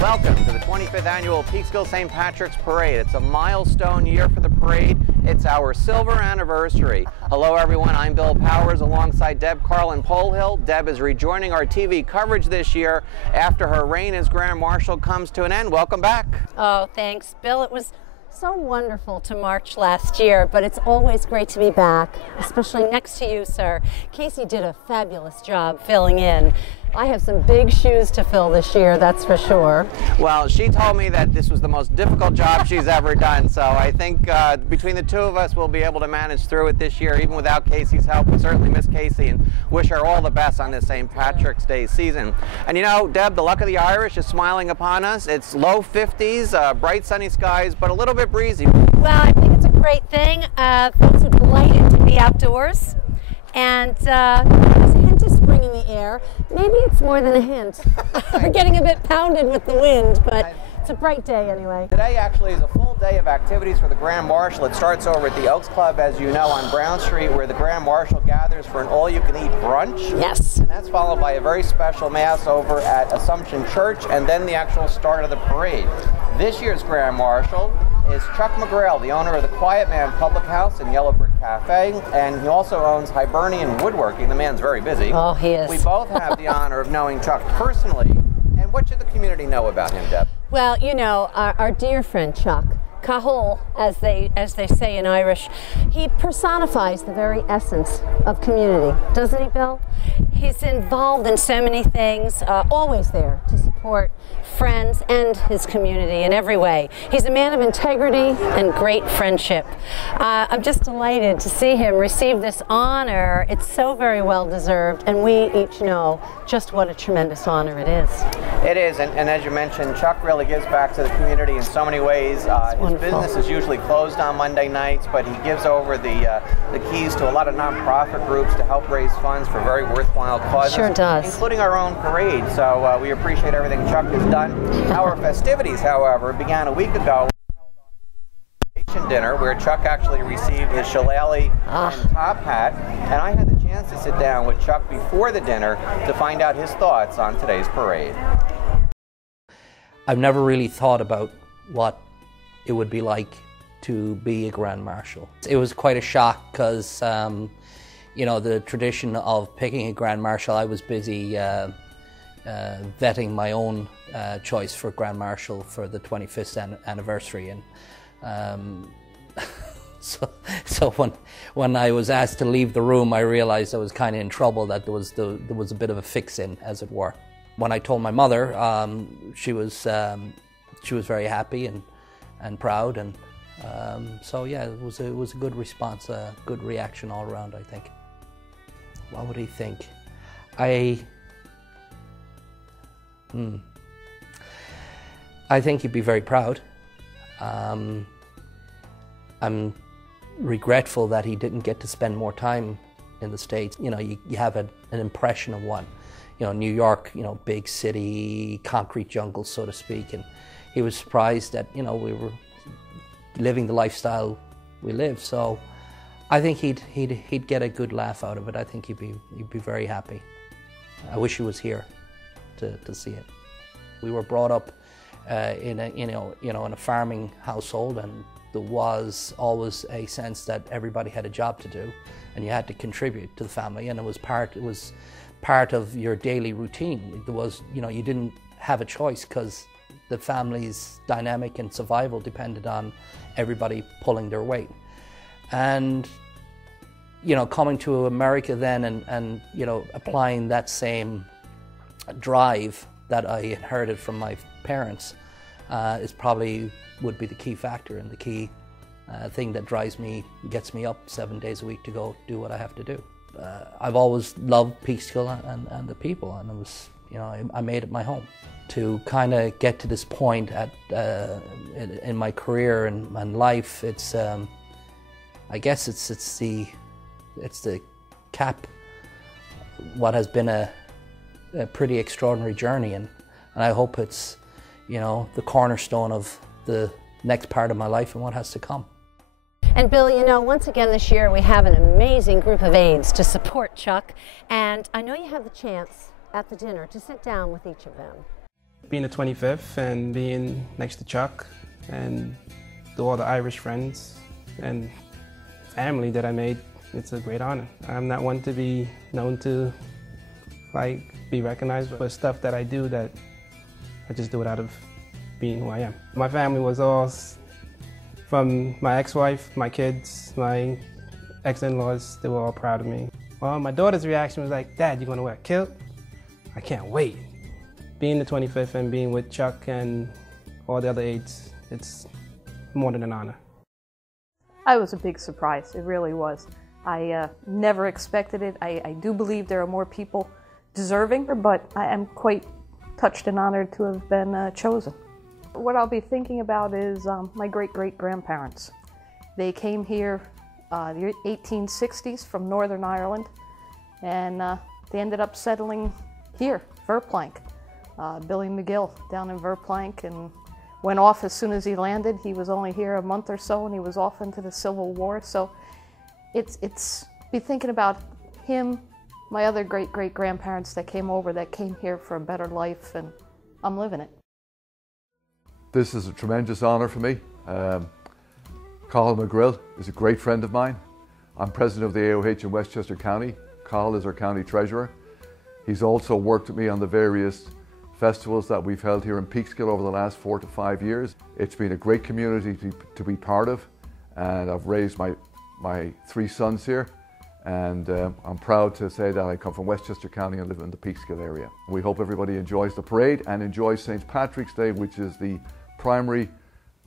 Welcome to the 25th annual Peekskill St. Patrick's Parade. It's a milestone year for the parade. It's our silver anniversary. Hello everyone, I'm Bill Powers alongside Deb, Carlin, Polhill. Deb is rejoining our TV coverage this year after her reign as Grand Marshal comes to an end. Welcome back. Oh, thanks, Bill. It was so wonderful to march last year, but it's always great to be back, especially next to you, sir. Casey did a fabulous job filling in. I have some big shoes to fill this year, that's for sure. Well, she told me that this was the most difficult job she's ever done, so I think between the two of us we'll be able to manage through it this year, even without Casey's help. We certainly miss Casey and wish her all the best on this St. Patrick's Day season. And you know, Deb, the luck of the Irish is smiling upon us. It's low 50s, bright sunny skies, but a little bit breezy. Well, I think it's a great thing. Folks are delighted to be outdoors. And there's a hint of spring in the air. Maybe it's more than a hint. We're getting a bit pounded with the wind, but it's a bright day anyway. Today actually is a full day of activities for the Grand Marshal. It starts over at the Oaks Club, as you know, on Brown Street, where the Grand Marshal gathers for an all-you-can-eat brunch. Yes. And that's followed by a very special mass over at Assumption Church, and then the actual start of the parade. This year's Grand Marshal is Chuck McGreal, the owner of the Quiet Man Public House and Yellow Brick Cafe, and he also owns Hiberian Woodworking. The man's very busy. Oh, he is. We both have the honor of knowing Chuck personally. And what should the community know about him, Deb? Well, you know, our dear friend Chuck, Cathal, as they say in Irish, he personifies the very essence of community, doesn't he, Bill? He's involved in so many things, always there to support friends and his community in every way. He's a man of integrity and great friendship. I'm just delighted to see him receive this honor. It's so very well deserved, and we each know just what a tremendous honor it is. It is, and as you mentioned, Chuck really gives back to the community in so many ways. His business is usually closed on Monday nights, but he gives over the keys to a lot of nonprofit groups to help raise funds for very worthwhile causes. Sure does. Including our own parade, so we appreciate everything Chuck has done. Our festivities, however, began a week ago with dinner where Chuck actually received his shillelagh and top hat, and I had the chance to sit down with Chuck before the dinner to find out his thoughts on today's parade. I've never really thought about what it would be like to be a Grand Marshal. It was quite a shock because, you know, the tradition of picking a Grand Marshal, I was busy vetting my own choice for Grand Marshal for the 25th anniversary, and so when I was asked to leave the room, I realized I was kind of in trouble, that there was a bit of a fix-in, as it were. When I told my mother, she was very happy and proud, and so yeah, it was a good response, a good reaction all around, I think. What would he think? I think he'd be very proud. I'm regretful that he didn't get to spend more time in the States. You know, you have an impression of one. You know, New York, you know, big city, concrete jungle, so to speak, and he was surprised that, you know, we were living the lifestyle we live. So I think he'd get a good laugh out of it. I think he'd be very happy. I wish he was here to see it. We were brought up in a farming household, and there was always a sense that everybody had a job to do, and you had to contribute to the family, and it was part of your daily routine. There was, you know, you didn't have a choice because the family's dynamic and survival depended on everybody pulling their weight. And you know, coming to America then and you know, applying that same drive that I inherited from my parents is probably would be the key factor and the key thing that gets me up 7 days a week to go do what I have to do. I've always loved Peekskill and the people, and it was, you know, I made it my home. To kind of get to this point in my career and life, it's I guess it's the cap what has been a pretty extraordinary journey, and I hope it's, you know, the cornerstone of the next part of my life and what has to come. And Bill, you know, once again this year we have an amazing group of aides to support Chuck, and I know you have the chance at the dinner to sit down with each of them. Being the 25th and being next to Chuck and all the Irish friends and family that I made, it's a great honor. I'm not one to be known to be recognized for stuff that I do that I just do it out of being who I am. My family was all from my ex-wife, my kids, my ex-in-laws, they were all proud of me. Well, my daughter's reaction was like, Dad, you gonna wear a kilt? I can't wait. Being the 25th and being with Chuck and all the other aides, it's more than an honor. I was a big surprise, it really was. I never expected it. I do believe there are more people deserving, but I am quite touched and honored to have been chosen. What I'll be thinking about is my great-great-grandparents. They came here the 1860s from Northern Ireland, and they ended up settling here, Verplank. Billy McGill down in Verplank, and went off as soon as he landed. He was only here a month or so, and he was off into the Civil War. So it's be thinking about him, my other great-great-grandparents that came over, that came here for a better life, and I'm living it. This is a tremendous honor for me. Colin McGreal is a great friend of mine. I'm president of the AOH in Westchester County. Colin is our county treasurer. He's also worked with me on the various festivals that we've held here in Peekskill over the last 4 to 5 years. It's been a great community to be part of, and I've raised my 3 sons here, and I'm proud to say that I come from Westchester County and live in the Peekskill area. We hope everybody enjoys the parade and enjoys St. Patrick's Day, which is the primary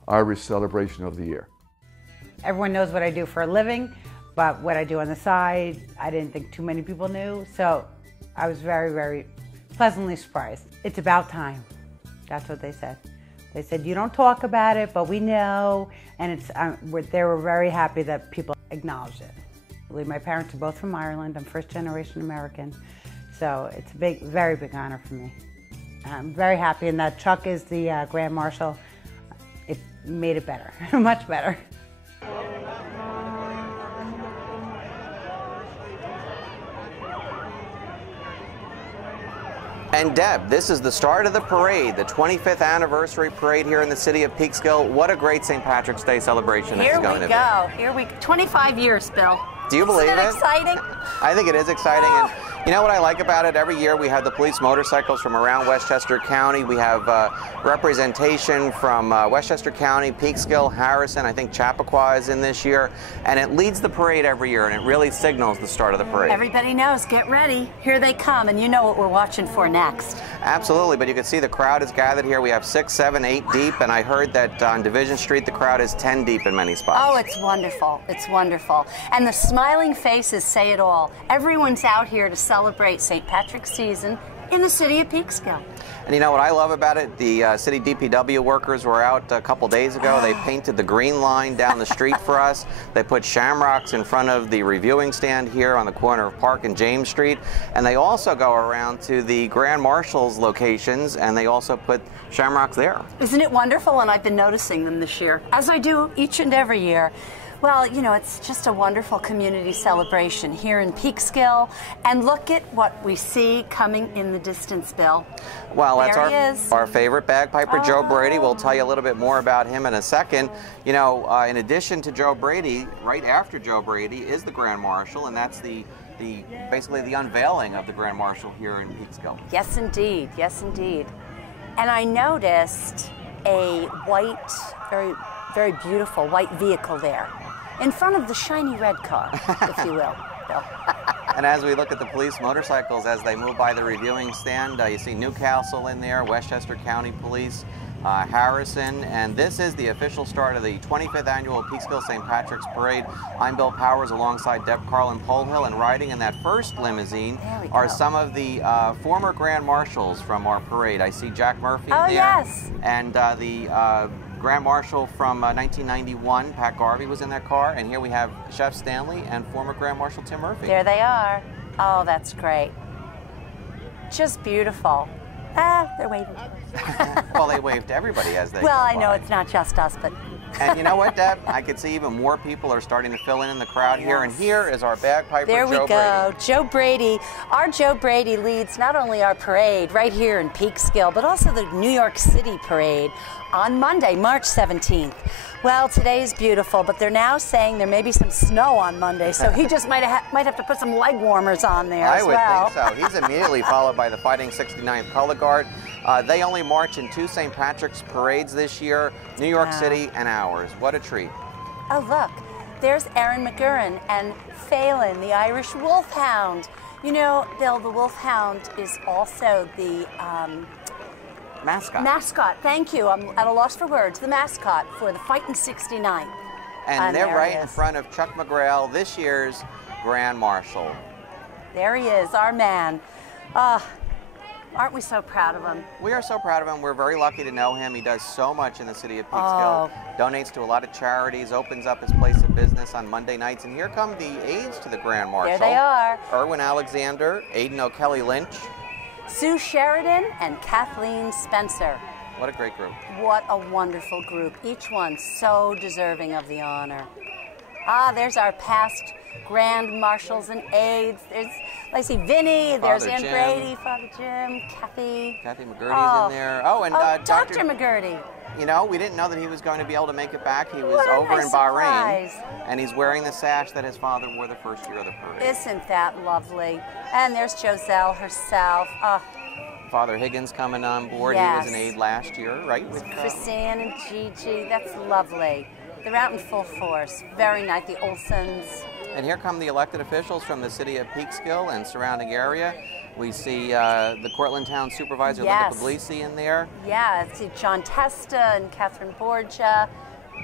Irish celebration of the year. Everyone knows what I do for a living, but what I do on the side, I didn't think too many people knew, so I was very, very pleasantly surprised. It's about time. That's what they said. They said, you don't talk about it, but we know, and they were very happy that people acknowledged it. My parents are both from Ireland. I'm first generation American, so it's a very big honor for me. I'm very happy, and that Chuck is the Grand Marshal. It made it better, much better. And Deb, this is the start of the parade, the 25th anniversary parade here in the city of Peekskill. What a great St. Patrick's Day celebration this is going to be. Here we go. 25 years, Bill. Do you believe it? Isn't it exciting? I think it is exciting. And you know what I like about it? Every year we have the police motorcycles from around Westchester County. We have representation from Westchester County, Peekskill, Harrison. I think Chappaqua is in this year. And it leads the parade every year, and it really signals the start of the parade. Everybody knows, get ready. Here they come, and you know what we're watching for next. Absolutely, but you can see the crowd is gathered here. We have 6, 7, 8 deep, and I heard that on Division Street the crowd is 10 deep in many spots. Oh, it's wonderful. It's wonderful. And the smiling faces say it all. Everyone's out here to celebrate St. Patrick's season in the city of Peekskill. And you know what I love about it? The city DPW workers were out a couple days ago. They painted the green line down the street for us. They put shamrocks in front of the reviewing stand here on the corner of Park and James Street. And they also go around to the Grand Marshals locations, and they also put shamrocks there. Isn't it wonderful? And I've been noticing them this year, as I do each and every year. Well, you know, it's just a wonderful community celebration here in Peekskill. And look at what we see coming in the distance, Bill. Well, that's our favorite bagpiper, Joe Brady. We'll tell you a little bit more about him in a second. You know, in addition to Joe Brady, right after Joe Brady is the Grand Marshal, and that's basically the unveiling of the Grand Marshal here in Peekskill. Yes, indeed. Yes, indeed. And I noticed a white, very beautiful white vehicle there, in front of the shiny red car, if you will, Bill. And as we look at the police motorcycles as they move by the reviewing stand, you see Newcastle in there, Westchester County Police, Harrison, and this is the official start of the 25th annual Peekskill St. Patrick's Parade. I'm Bill Powers alongside Deborah, Carlin, Polhill, and riding in that first limousine are some of the former Grand Marshals from our parade. I see Jack Murphy in there. Oh, yes. And the Grand Marshal from 1991, Pat Garvey, was in that car, and here we have Chef Stanley and former Grand Marshal Tim Murphy. There they are. Oh, that's great. Just beautiful. They're waving. Well, they waved to everybody as they Well, I go know by. it's not just us, but And you know what, Deb? I could see even more people are starting to fill in the crowd here. And here is our bagpiper, there we Joe go. Brady. Joe Brady. Our Joe Brady leads not only our parade right here in Peekskill, but also the New York City parade on Monday, March 17th. Well, today's beautiful, but they're now saying there may be some snow on Monday, so he just might have to put some leg warmers on there as well. I would think so. He's immediately followed by the Fighting 69th Color Guard. They only march in 2 St. Patrick's parades this year, New York City and ours. What a treat. Oh, look, there's Erin McGuran and Faolan, the Irish Wofhound. You know, Bill, the Wofhound is also the mascot. Mascot, thank you. I'm at a loss for words. The mascot for the Fighting 69th. And they're right in front of Chuck McGreal, this year's Grand Marshal. There he is, our man. Aren't we so proud of him? We are so proud of him. We're very lucky to know him. He does so much in the city of Peekskill. Donates to a lot of charities, opens up his place of business on Monday nights. And here come the aides to the Grand Marshal. There they are. Irwin Alexandre, Aiden O'Kelly Lynch. Sue Sheridan and Kathleen Spencer. What a great group. What a wonderful group. Each one so deserving of the honor. There's our past Grand Marshals and Aides. There's, I see Vinny, there's Ann Brady, Father Jim, Kathy McGurdy's in there. Oh, and Dr. McGurdy. You know, we didn't know that he was going to be able to make it back. He was over in Bahrain, and he's wearing the sash that his father wore the first year of the parade. Isn't that lovely? And there's Joselle herself. Father Higgins coming on board. Yes. He was an aide last year, right? With Chrisanne and Gigi. That's lovely. They're out in full force. Very nice. The Olsons. And here come the elected officials from the city of Peekskill and surrounding area. We see the Cortland Town Supervisor, Linda Puglisi, in there. Yeah, I see John Testa and Catherine Borgia.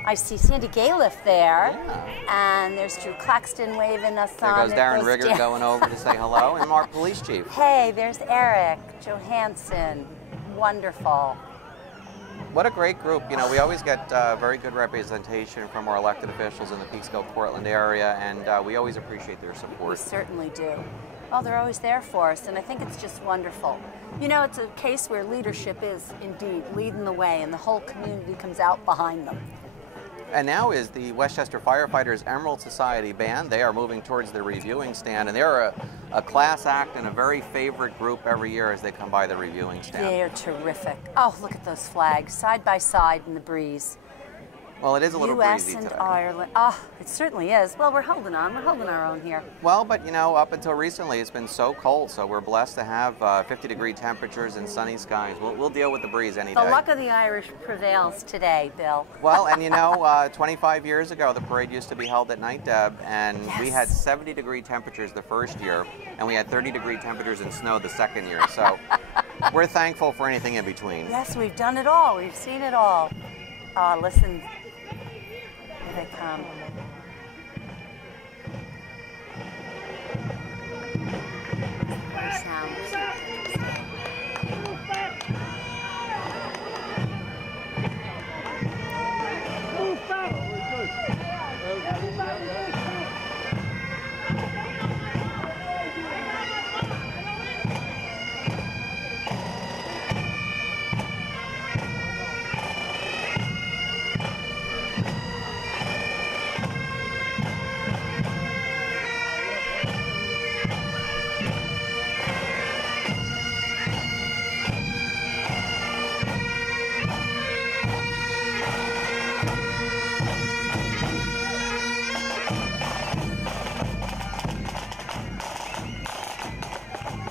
I see Sandy Galiff there. Yeah. And there's Drew Claxton waving us there on. There goes Darren Rigger going over to say hello, and our police chief. Hey, there's Eric Johansson. Wonderful. What a great group. You know, we always get very good representation from our elected officials in the Peekskill-Portland area, and we always appreciate their support. We certainly do. Oh, they're always there for us, and I think it's just wonderful. You know, it's a case where leadership is indeed leading the way, and the whole community comes out behind them. And now is the Westchester Firefighters Emerald Society Band. They are moving towards the reviewing stand, and they're a class act and a very favorite group every year as they come by the reviewing stand. They're terrific. Oh, look at those flags, side by side in the breeze. Well, it is a little breezy U.S. and today. Ireland. Oh, it certainly is. Well, we're holding on. We're holding our own here. Well, but you know, up until recently, it's been so cold, so we're blessed to have 50-degree temperatures and sunny skies. We'll deal with the breeze any day. The luck of the Irish prevails today, Bill. Well, and you know, 25 years ago, the parade used to be held at night, Deb, and we had 70-degree temperatures the first year, and we had 30-degree temperatures and snow the second year. So we're thankful for anything in between. Yes, we've done it all. We've seen it all. Listen. Here they come.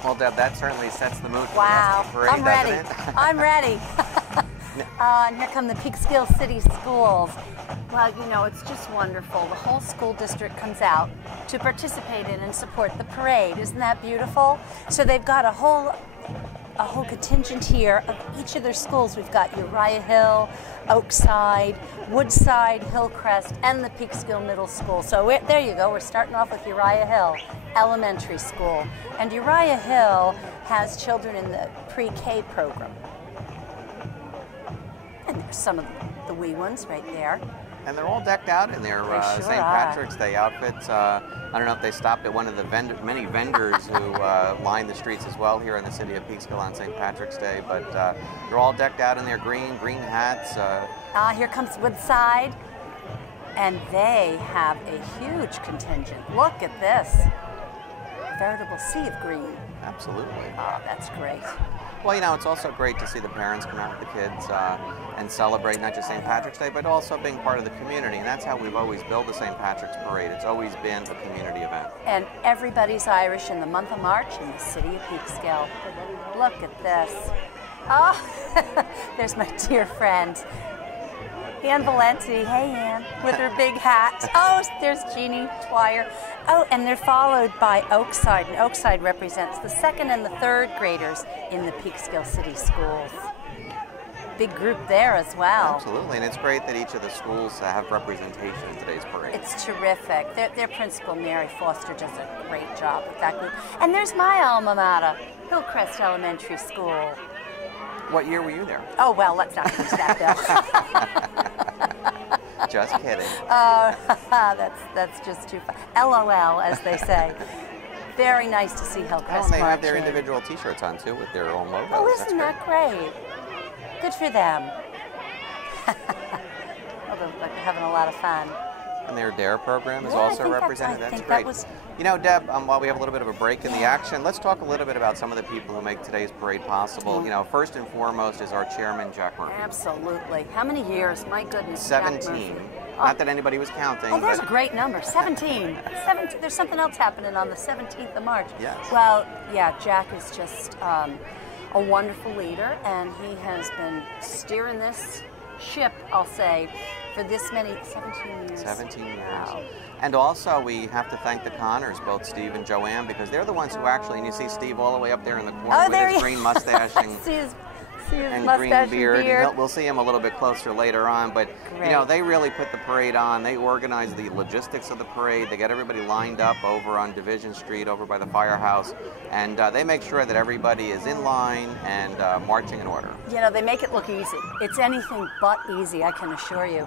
Well, Deb, that certainly sets the mood for wow. the rest of the parade, doesn't it? I'm ready. And here come the Peekskill City Schools. Well, you know, it's just wonderful. The whole school district comes out to participate in and support the parade. Isn't that beautiful? So they've got a whole contingent here of each of their schools. We've got Uriah Hill, Oakside, Woodside, Hillcrest, and the Peekskill Middle School. So there you go. We're starting off with Uriah Hill Elementary School. And Uriah Hill has children in the pre-K program. And there's some of the wee ones right there. And they're all decked out in their St. Patrick's Day outfits. I don't know if they stopped at one of the many vendors who line the streets as well here in the city of Peekskill on St. Patrick's Day, but they're all decked out in their green hats. Here comes Woodside. And they have a huge contingent. Look at this. A veritable sea of green. Absolutely. Oh, that's great. Well, you know, it's also great to see the parents come out with the kids and celebrate not just St. Patrick's Day, but also being part of the community. And that's how we've always built the St. Patrick's Parade. It's always been a community event. And everybody's Irish in the month of March in the city of Peekskill. Look at this. Oh, there's my dear friend, Ann Valenti. Hey, Ann, with her big hat. Oh, there's Jeannie Dwyer. Oh, and they're followed by Oakside. And Oakside represents the 2nd and the 3rd graders in the Peekskill City Schools. Big group there as well. Absolutely, and it's great that each of the schools have representation in today's parade. It's terrific. Their principal, Mary Foster, does a great job with that group. And there's my alma mater, Hillcrest Elementary School. What year were you there? Oh, well, let's not use that, Bill. Just kidding. That's just too fun. LOL, as they say. Very nice to see Hillcrest. Oh, and they have their marching. individual T-shirts on, too, with their own logos. Oh, isn't that great? Good for them. Well, they're having a lot of fun. And their DARE program is Yeah, also I think represented. I That's think great. that was... You know, Deb, while we have a little bit of a break in the action, let's talk a little bit about some of the people who make today's parade possible. You know, first and foremost is our chairman, Jack Murphy. Absolutely. How many years? My goodness. 17. Jack Murphy. Not that anybody was counting. Oh, there's but a great number. 17. 17. There's something else happening on the 17th of March. Yes. Well, yeah, Jack is just a wonderful leader, and he has been steering this ship, I'll say, for this many, 17 years. 17 years. Wow. And also, we have to thank the Connors, both Steve and Joanne, because they're the ones who actually, and you see Steve all the way up there in the corner with his green mustache and, see his and mustache green beard. and beard. And we'll see him a little bit closer later on. But, you know, they really put the parade on. They organize the logistics of the parade. They get everybody lined up over on Division Street, over by the firehouse. And they make sure that everybody is in line and marching in order. You know, they make it look easy. It's anything but easy, I can assure you.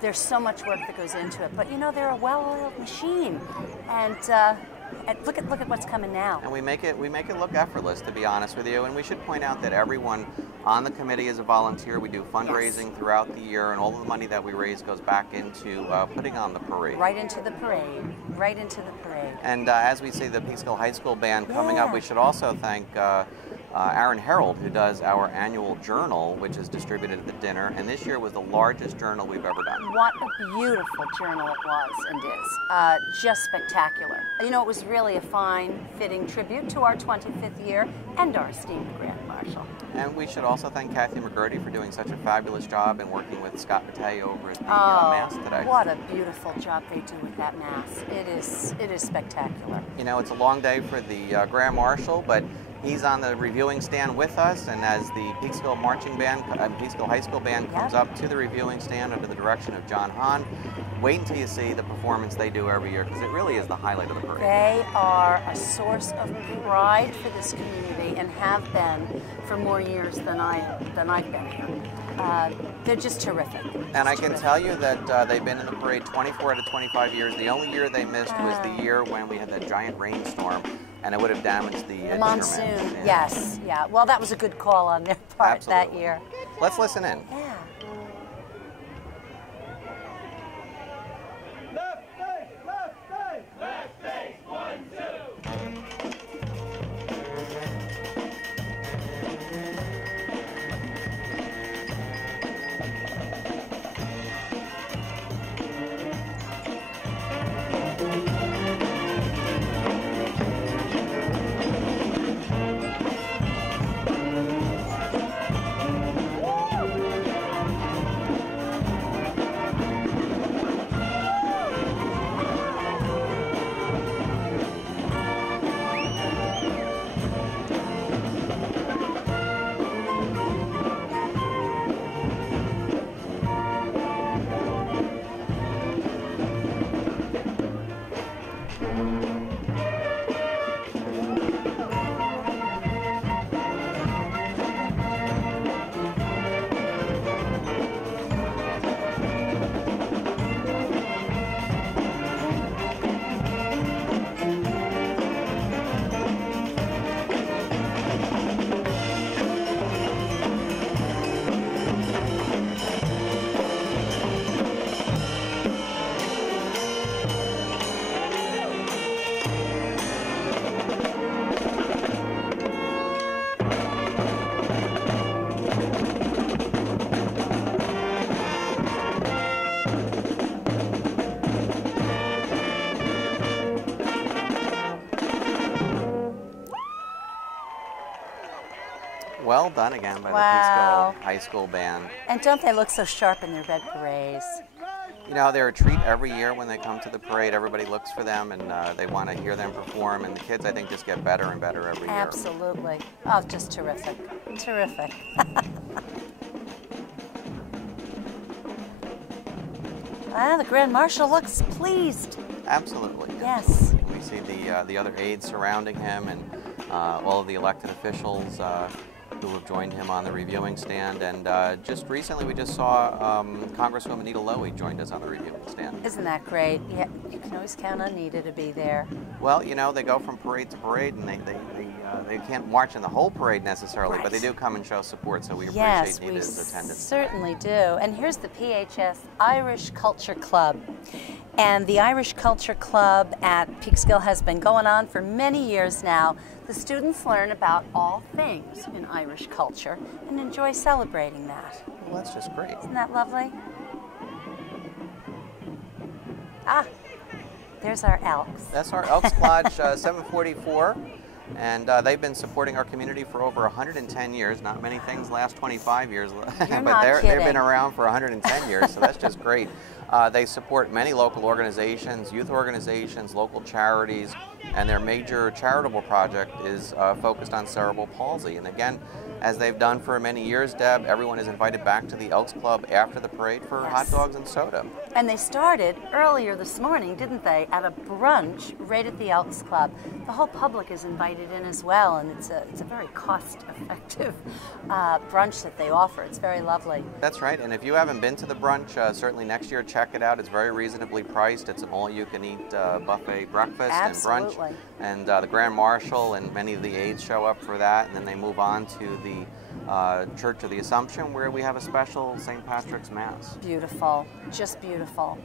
There's so much work that goes into it, but you know, they're a well-oiled machine, and look at what's coming now. And we make it look effortless, to be honest with you. And we should point out that everyone on the committee is a volunteer. We do fundraising throughout the year, and all of the money that we raise goes back into putting on the parade. Right into the parade. Right into the parade. And as we see the Peekskill High School Band coming up, we should also thank Aaron Harold, who does our annual journal, which is distributed at the dinner, and this year was the largest journal we've ever done. What a beautiful journal it was and is. Just spectacular. You know, it was really a fine, fitting tribute to our 25th year and our esteemed Grand Marshal. And we should also thank Kathy McGurdy for doing such a fabulous job and working with Scott Mateo over at the Mass today. What a beautiful job they do with that Mass. It is spectacular. You know, it's a long day for the Grand Marshal, but he's on the reviewing stand with us, and as the Peekskill Marching Band, Peekskill High School Band comes up to the reviewing stand under the direction of John Hahn, wait until you see the performance they do every year, because it really is the highlight of the parade. They are a source of pride for this community and have been for more years than I've been here. They're just terrific. And I can tell you that they've been in the parade 24 out of 25 years. The only year they missed was the year when we had that giant rainstorm, and it would have damaged the monsoon. Yeah. Yes, yeah. Well, that was a good call on their part that year. Let's listen in. Yeah. Left face, left face, left face, 1, 2. Well done again by Wow. the Peekskill High School band. And don't they look so sharp in their red berets? You know, they're a treat every year when they come to the parade. Everybody looks for them, and they want to hear them perform. And the kids, I think, just get better and better every year. Absolutely. Oh, just terrific. Terrific. The Grand Marshal looks pleased. Absolutely. Yes. We see the other aides surrounding him, and all of the elected officials who have joined him on the reviewing stand. And just recently, we just saw Congresswoman Nita Lowey joined us on the reviewing stand. Isn't that great? Yeah, you can always count on Nita to be there. Well, you know, they go from parade to parade, and they can't march in the whole parade necessarily, Right. but they do come and show support, so we Yes, appreciate we Nita's attendance. certainly do. And here's the PHS Irish Culture Club. And the Irish Culture Club at Peekskill has been going on for many years now. The students learn about all things in Irish culture and enjoy celebrating that. Well, that's just great. Isn't that lovely? Ah, there's our Elks. That's our Elks Lodge 744, and they've been supporting our community for over 110 years. Not many things last 25 years, but not they've kidding. been around for 110 years, so that's just great. They support many local organizations, youth organizations, local charities, and their major charitable project is focused on cerebral palsy. And again, as they've done for many years, Deb, everyone is invited back to the Elks Club after the parade for Yes. hot dogs and soda. And they started earlier this morning, didn't they, at a brunch right at the Elks Club. The whole public is invited in as well, and it's a very cost-effective brunch that they offer. It's very lovely. That's right, and if you haven't been to the brunch, certainly next year check it out. It's very reasonably priced. It's an all-you-can-eat buffet breakfast Absolutely. and brunch. And the Grand Marshal and many of the aides show up for that, and then they move on to the Church of the Assumption, where we have a special St. Patrick's Mass. Beautiful, just beautiful.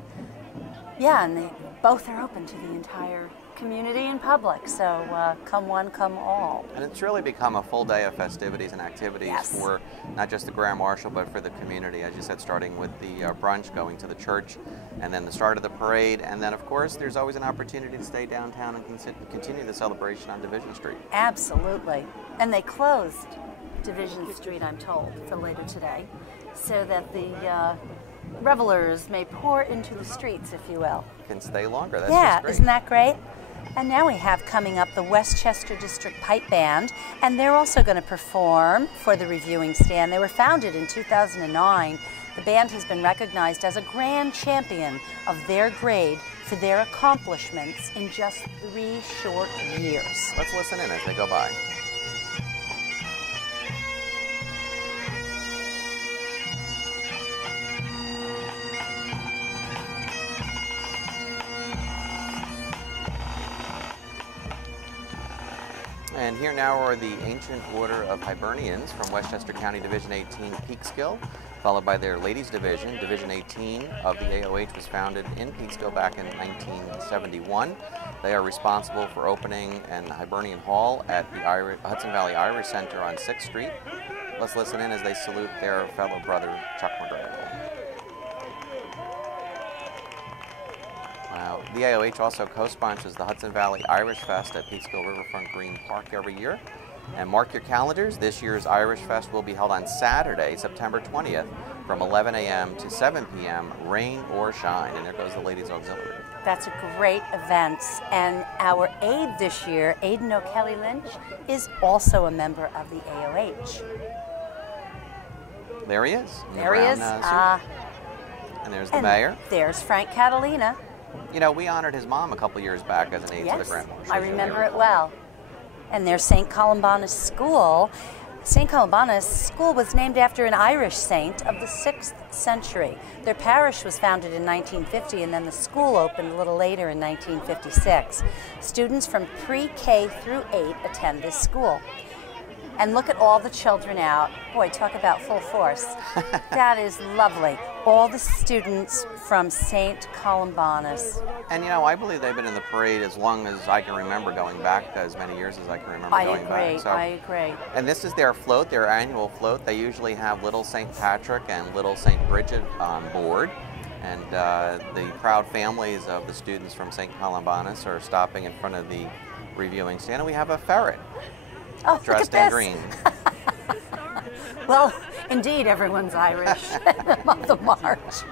Yeah, and they both are open to the entire community and public, so come one, come all. And it's really become a full day of festivities and activities Yes. for not just the Grand Marshal, but for the community, as you said, starting with the brunch, going to the church, and then the start of the parade, and then of course there's always an opportunity to stay downtown and continue the celebration on Division Street. Absolutely. And they closed Division Street, I'm told, for later today, so that the revelers may pour into the streets, if you will. Can stay longer, that's Yeah, just great. isn't that great? And now we have coming up the Westchester District Pipe Band, and they're also going to perform for the reviewing stand. They were founded in 2009. The band has been recognized as a grand champion of their grade for their accomplishments in just 3 short years. Let's listen in as they go by. And here now are the Ancient Order of Hiberians from Westchester County Division 18 Peekskill, followed by their Ladies Division. Division 18 of the AOH was founded in Peekskill back in 1971. They are responsible for opening an Hibernian Hall at the Hudson Valley Irish Center on 6th Street. Let's listen in as they salute their fellow brother, Chuck McGreal. The AOH also co-sponsors the Hudson Valley Irish Fest at Peekskill Riverfront Green Park every year. And mark your calendars, this year's Irish Fest will be held on Saturday, September 20th from 11 a.m. to 7 p.m., rain or shine. And there goes the Ladies Auxiliary. That's a great event. And our aide this year, Aiden O'Kelly Lynch, is also a member of the AOH. There he is. in the There he brown, is. suit. And there's the mayor. There's Frank Catalina. You know, we honored his mom a couple years back as an aide to the Yes, Grand Marshal. I remember it well. And there's St. Columbanus School. St. Columbanus School was named after an Irish saint of the 6th century. Their parish was founded in 1950, and then the school opened a little later in 1956. Students from pre-K through 8 attend this school. And look at all the children out. Boy, talk about full force. That is lovely. All the students from St. Columbanus. And you know, I believe they've been in the parade as long as I can remember, going back as many years as I can remember going back. So, I agree. and this is their float, their annual float. They usually have little St. Patrick and little St. Bridget on board. And the proud families of the students from St. Columbanus are stopping in front of the reviewing stand. And we have a ferret Oh, look dressed at in this. green. Well, indeed, everyone's Irish in the month of March.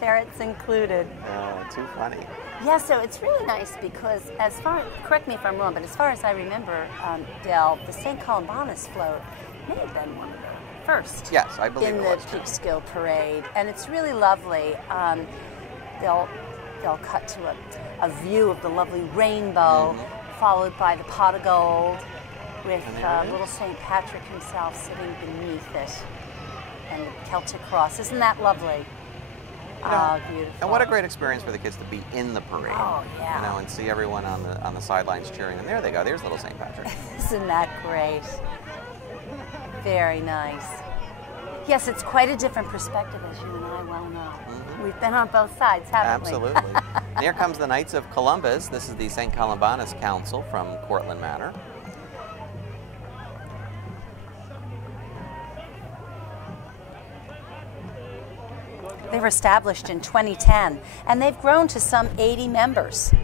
Ferrets included. Oh, too funny. Yeah, so it's really nice because correct me if I'm wrong, but as far as I remember, Del, the St. Columbanus float may have been one of the first. Yes, I believe in it the was too. Peekskill parade, and it's really lovely. They'll cut to a view of the lovely rainbow, followed by the pot of gold, with little St. Patrick himself sitting beneath it, and the Celtic cross. Isn't that lovely? Oh, beautiful. And what a great experience for the kids to be in the parade. Oh, yeah. You know, and see everyone on the sidelines cheering. And there they go. There's little St. Patrick. Isn't that great? Very nice. Yes, it's quite a different perspective, as you and I well know. We've been on both sides, haven't we? Absolutely. And here comes the Knights of Columbus. This is the St. Columbanus Council from Cortland Manor. They were established in 2010, and they've grown to some 80 members.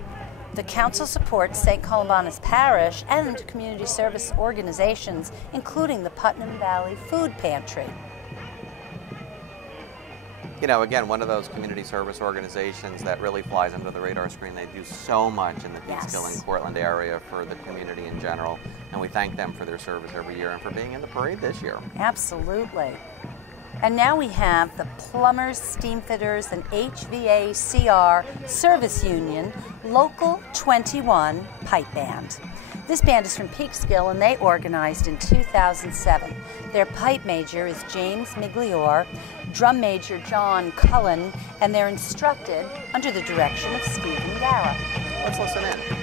The council supports St. Columbanus Parish and community service organizations, including the Putnam Valley Food Pantry. You know, again, one of those community service organizations that really flies under the radar screen. They do so much in the Peekskill and Cortland area for the community in general, and we thank them for their service every year and for being in the parade this year. Absolutely. And now we have the Plumbers, Steamfitters, and HVACR Service Union Local 21 Pipe Band. This band is from Peekskill, and they organized in 2007. Their pipe major is James McGreal, drum major John Cullen, and they're instructed under the direction of Stephen Gara. Let's listen in.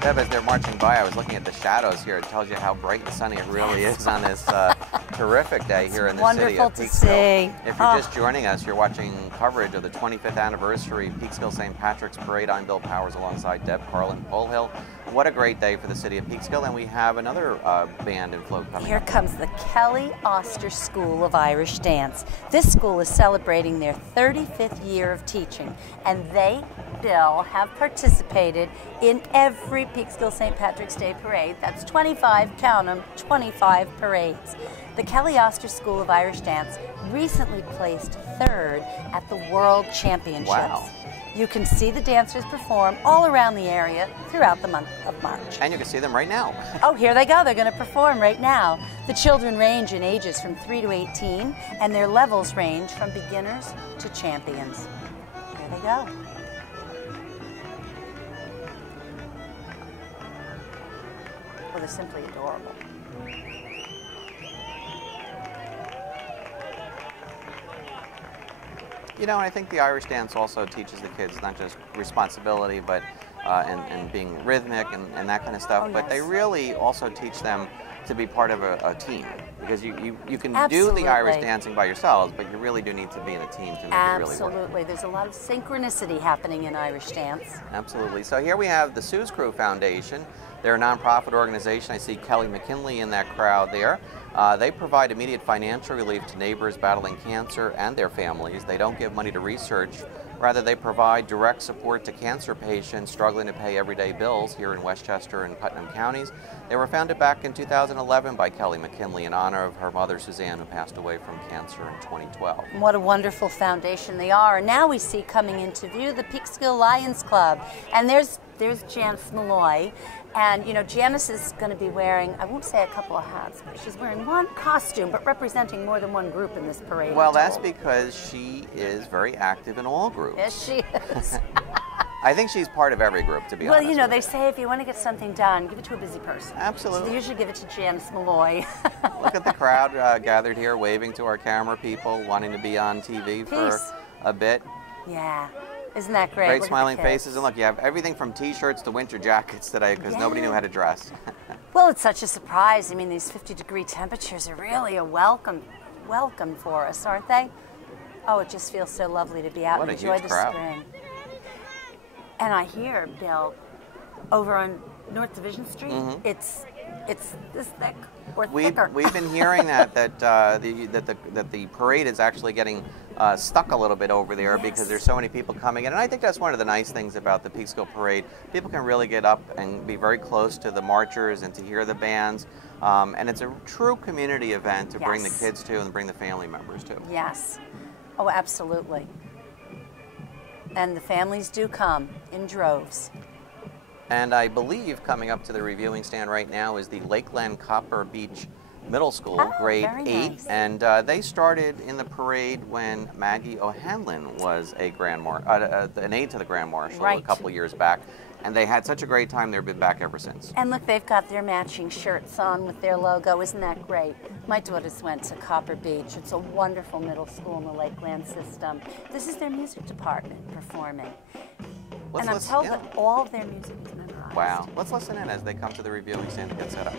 Deb, as they're marching by, I was looking at the shadows here. It tells you how bright and sunny it really is on this terrific day here in the city of Peekskill. Wonderful to see. If you're just joining us, you're watching coverage of the 25th anniversary Peekskill St. Patrick's Parade. I'm Bill Powers alongside Deb, Carlin, Polhill. What a great day for the city of Peekskill, and we have another band and float coming Here up. comes the Kelly Oster School of Irish Dance. This school is celebrating their 35th year of teaching, and they, Bill, have participated in every Peekskill St. Patrick's Day parade. That's 25, count them, 25 parades. The Kelly Oster School of Irish Dance recently placed 3rd at the World Championships. Wow. You can see the dancers perform all around the area throughout the month of March. And you can see them right now. Oh, here they go. They're going to perform right now. The children range in ages from 3 to 18, and their levels range from beginners to champions. Here they go. Well, they're simply adorable. You know, and I think the Irish dance also teaches the kids not just responsibility, but and being rhythmic and that kind of stuff. Oh, but yes. they really also teach them to be part of a team, because you can Absolutely. do the Irish dancing by yourselves, but you really do need to be in a team to make it really work. Absolutely. There's a lot of synchronicity happening in Irish dance. Absolutely. So here we have the Suz Crew Foundation. They're a nonprofit organization. I see Kelly McKinley in that crowd there. They provide immediate financial relief to neighbors battling cancer and their families. They don't give money to research. Rather, they provide direct support to cancer patients struggling to pay everyday bills here in Westchester and Putnam counties. They were founded back in 2011 by Kelly McKinley in honor of her mother, Suzanne, who passed away from cancer in 2012. What a wonderful foundation they are. And now we see coming into view the Peekskill Lions Club. And there's Janice Malloy. And, you know, Janice is going to be wearing, I won't say a couple of hats, but she's wearing one costume, but representing more than one group in this parade. Well, that's because she is very active in all groups. Yes, she is. I think she's part of every group, to be honest. Well, you know, with they say if you want to get something done, give it to a busy person. Absolutely. So they usually give it to Janice Malloy. Look at the crowd gathered here, waving to our camera people, wanting to be on TV for a bit. Yeah. Isn't that great? Great Look smiling faces, and look, you have everything from T-shirts to winter jackets today because nobody knew how to dress. Well, it's such a surprise. I mean, these 50-degree temperatures are really a welcome for us, aren't they? Oh, it just feels so lovely to be out and enjoy the spring. And I hear, Bill, over on North Division Street, it's it's this thick or thicker. We've been hearing that the parade is actually getting stuck a little bit over there because there's so many people coming in, and I think that's one of the nice things about the Peekskill Parade. People can really get up and be very close to the marchers and to hear the bands, and it's a true community event to bring the kids to and bring the family members to. Yes. Oh, absolutely. And the families do come in droves. And I believe coming up to the reviewing stand right now is the Lakeland Copper Beach Middle School, grade 8. Nice. And they started in the parade when Maggie O'Hanlon was an aide to the Grand Marshal a couple years back. And they had such a great time, they've been back ever since. And look, they've got their matching shirts on with their logo. Isn't that great? My daughters went to Copper Beach. It's a wonderful middle school in the Lakeland system. This is their music department performing. And I'm told that all of their music is memorized. Wow. Let's listen in as they come to the reviewing stand to get set up.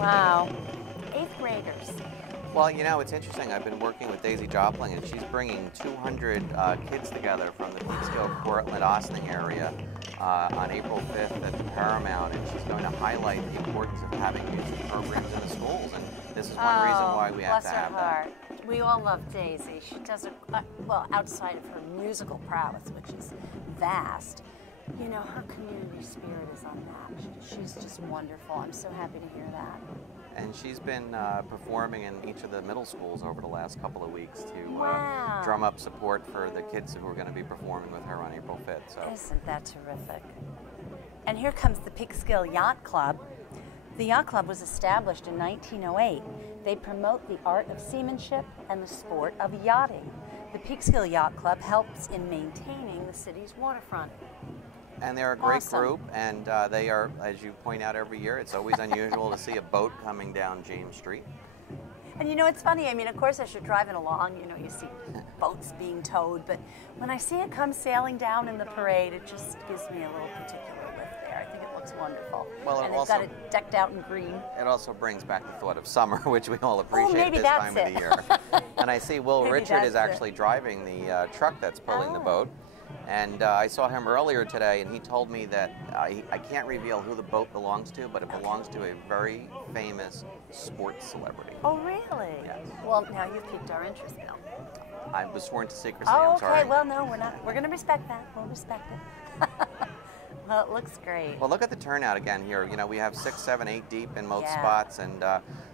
Wow. 8th graders. Well, you know, it's interesting. I've been working with Daisy Jopling, and she's bringing 200 kids together from the Peekskill, Portland, Ossining area on April 5th at the Paramount, and she's going to highlight the importance of having music programs in the schools, and this is one reason why we have to have that. We all love Daisy. She does well, outside of her musical prowess, which is vast, you know, her community spirit is unmatched. She's just wonderful. I'm so happy to hear that. And she's been performing in each of the middle schools over the last couple of weeks to drum up support for the kids who are going to be performing with her on April 5th. So. Isn't that terrific? And here comes the Peekskill Yacht Club. The Yacht Club was established in 1908. They promote the art of seamanship and the sport of yachting. The Peekskill Yacht Club helps in maintaining the city's waterfront. And they're a great group, and they are, as you point out every year, it's always unusual to see a boat coming down James Street. And you know, it's funny, I mean, of course, as you're driving along, you know, you see boats being towed, but when I see it come sailing down in the parade, it just gives me a little particular lift there. I think it looks wonderful. Well, and they've got it decked out in green. It also brings back the thought of summer, which we all appreciate at this time of the year. And I see Will Richard is actually driving the truck that's pulling the boat. And I saw him earlier today, and he told me that I can't reveal who the boat belongs to, but it belongs to a very famous sports celebrity. Oh, really? Yes. Well, now you've piqued our interest, Bill. I was sworn to secrecy. Oh, I'm okay. sorry. Well, no, we're not. We're going to respect that. We'll respect it. Well, it looks great. Well, look at the turnout again here. You know, we have 6, 7, 8 deep in most Yeah. spots, and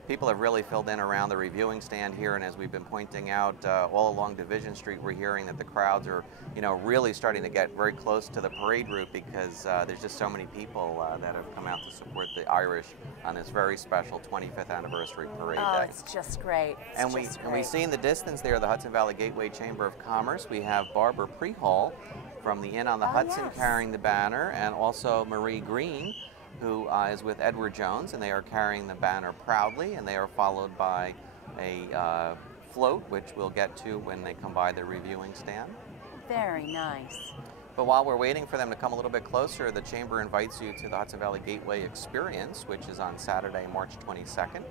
people have really filled in around the reviewing stand here. And as we've been pointing out all along Division Street, we're hearing that the crowds are, you know, really starting to get very close to the parade route because there's just so many people that have come out to support the Irish on this very special 25th anniversary parade Oh, day. it's just great. It's And just we great. see in the distance there the Hudson Valley Gateway Chamber of Commerce. We have Barbara Prehall from the Inn on the Hudson yes. carrying the banner, and also Marie Green, who is with Edward Jones, and they are carrying the banner proudly, and they are followed by a float, which we'll get to when they come by the reviewing stand. Very nice. But while we're waiting for them to come a little bit closer, the Chamber invites you to the Hudson Valley Gateway Experience, which is on Saturday, March 22nd,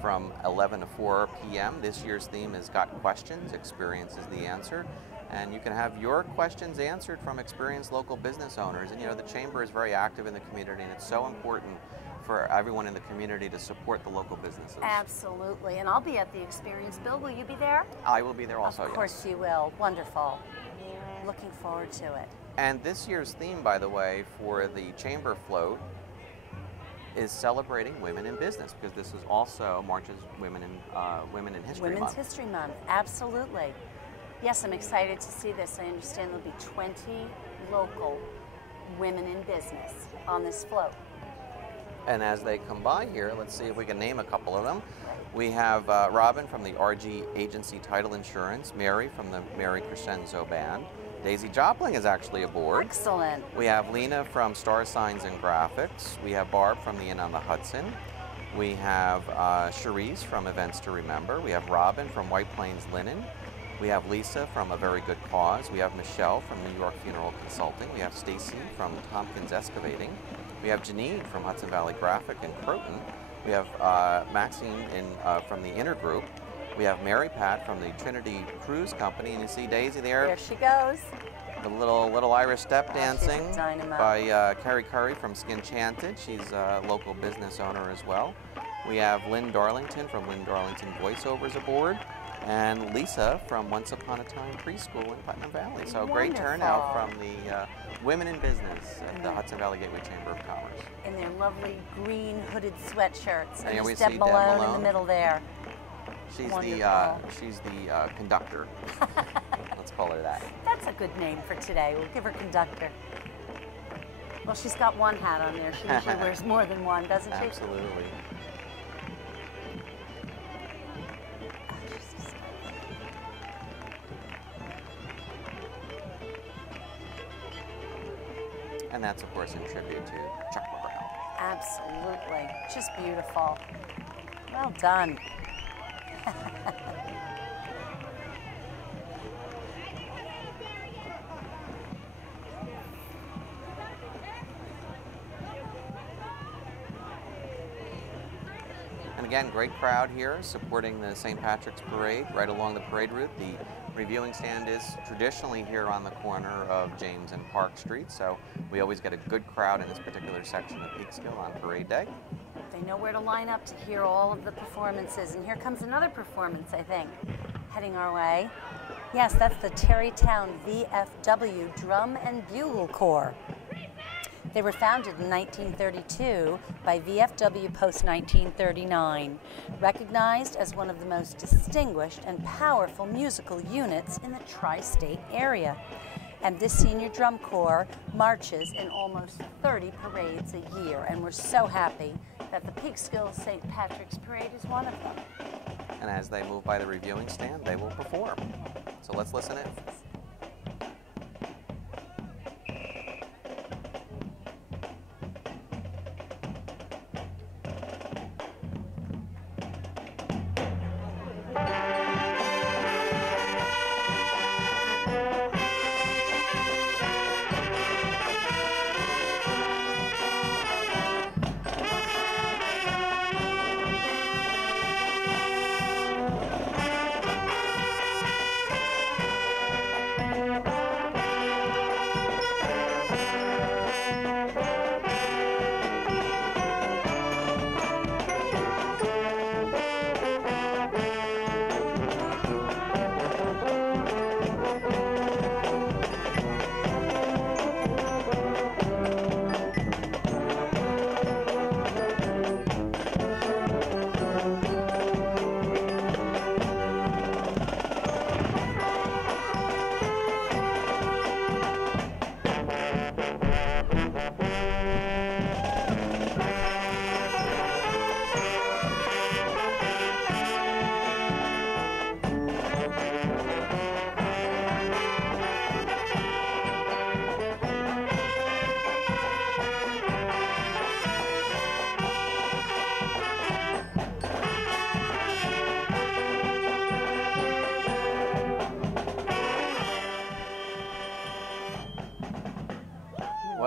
from 11 to 4 p.m. This year's theme is Got Questions, Experience is the Answer. And you can have your questions answered from experienced local business owners. And you know, the Chamber is very active in the community, and it's so important for everyone in the community to support the local businesses. Absolutely. And I'll be at the Experience. Bill, will you be there? I will be there also, Of course yes. you will. Wonderful. Looking forward to it. And this year's theme, by the way, for the Chamber float is celebrating women in business, because this is also March's Women in History Women's Month. History Month. Absolutely. Yes, I'm excited to see this. I understand there'll be 20 local women in business on this float. And as they come by here, let's see if we can name a couple of them. We have Robin from the RG Agency Title Insurance, Mary from the Mary Crescenzo Band. Daisy Jopling is actually aboard. Excellent. We have Lena from Star Signs and Graphics. We have Barb from the Inn on the Hudson. We have Cherise from Events to Remember. We have Robin from White Plains Linen. We have Lisa from A Very Good Cause. We have Michelle from New York Funeral Consulting. We have Stacy from Tompkins Excavating. We have Janine from Hudson Valley Graphic in Croton. We have Maxine from the Inner Group. We have Mary Pat from the Trinity Cruise Company. And you see Daisy there. There she goes. The little Irish step dancing she's a dynamo. by Carrie Curry from Skinchanted. She's a local business owner as well. We have Lynn Darlington from Lynn Darlington Voiceovers aboard. And Lisa from Once Upon a Time Preschool in Putnam Valley. So great Wonderful. turnout from the women in business at the Hudson Valley Gateway Chamber of Commerce. In their lovely green hooded sweatshirts. And And we there's see Deb Deb Malone in the Malone. middle there. She's Wonderful. the conductor. Let's call her that. That's a good name for today. We'll give her conductor. Well, she's got one hat on there. She usually wears more than one, doesn't she? Absolutely. And that's, of course, in tribute to Chuck McGreal. Absolutely. Just beautiful. Well done. And again, great crowd here supporting the St. Patrick's Parade right along the parade route. The reviewing stand is traditionally here on the corner of James and Park Street, so we always get a good crowd in this particular section of Peekskill on parade day. They know where to line up to hear all of the performances. And here comes another performance, I think, heading our way. Yes, that's the Terrytown VFW Drum and Bugle Corps. They were founded in 1932 by VFW post-1939, recognized as one of the most distinguished and powerful musical units in the tri-state area. And this senior drum corps marches in almost 30 parades a year, and we're so happy that the Peekskill St. Patrick's Parade is one of them. And as they move by the reviewing stand, they will perform. So let's listen in.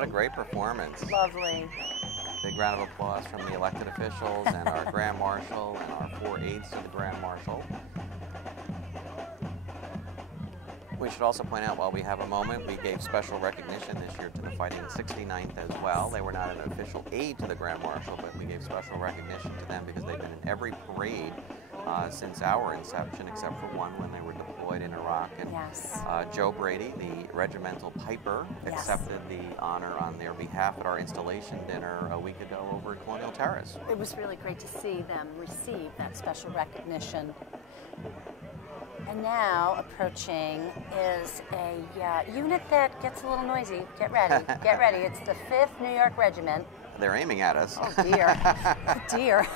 great performance. Lovely. Big round of applause from the elected officials and our Grand Marshal and our 4 aides to the Grand Marshal. We should also point out, while we have a moment, we gave special recognition this year to the Fighting 69th as well. They were not an official aide to the Grand Marshal, but we gave special recognition to them because they've been in every parade since our inception, except for one when they were deployed in Iraq. And Joe Brady, the regimental piper, accepted the honor on their behalf at our installation dinner a week ago over at Colonial Terrace. It was really great to see them receive that special recognition. And now approaching is a unit that gets a little noisy. Get ready, get ready. It's the 5th New York Regiment. They're aiming at us. Oh dear, oh dear.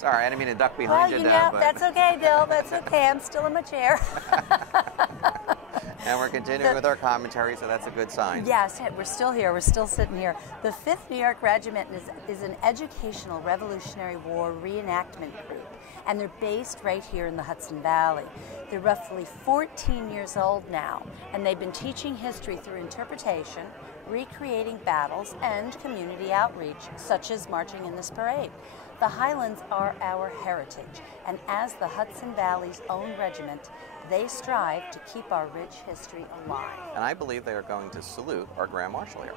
Sorry, I didn't mean to duck behind you, Deb. But that's okay, Bill. That's okay. I'm still in my chair. And we're continuing with our commentary, so that's a good sign. Yes, we're still here. We're still sitting here. The 5th New York Regiment is an educational Revolutionary War reenactment group, and they're based right here in the Hudson Valley. They're roughly 14 years old now, and they've been teaching history through interpretation, recreating battles, and community outreach, such as marching in this parade. The Highlands are our heritage, and as the Hudson Valley's own regiment, they strive to keep our rich history alive. And I believe they are going to salute our Grand Marshal here.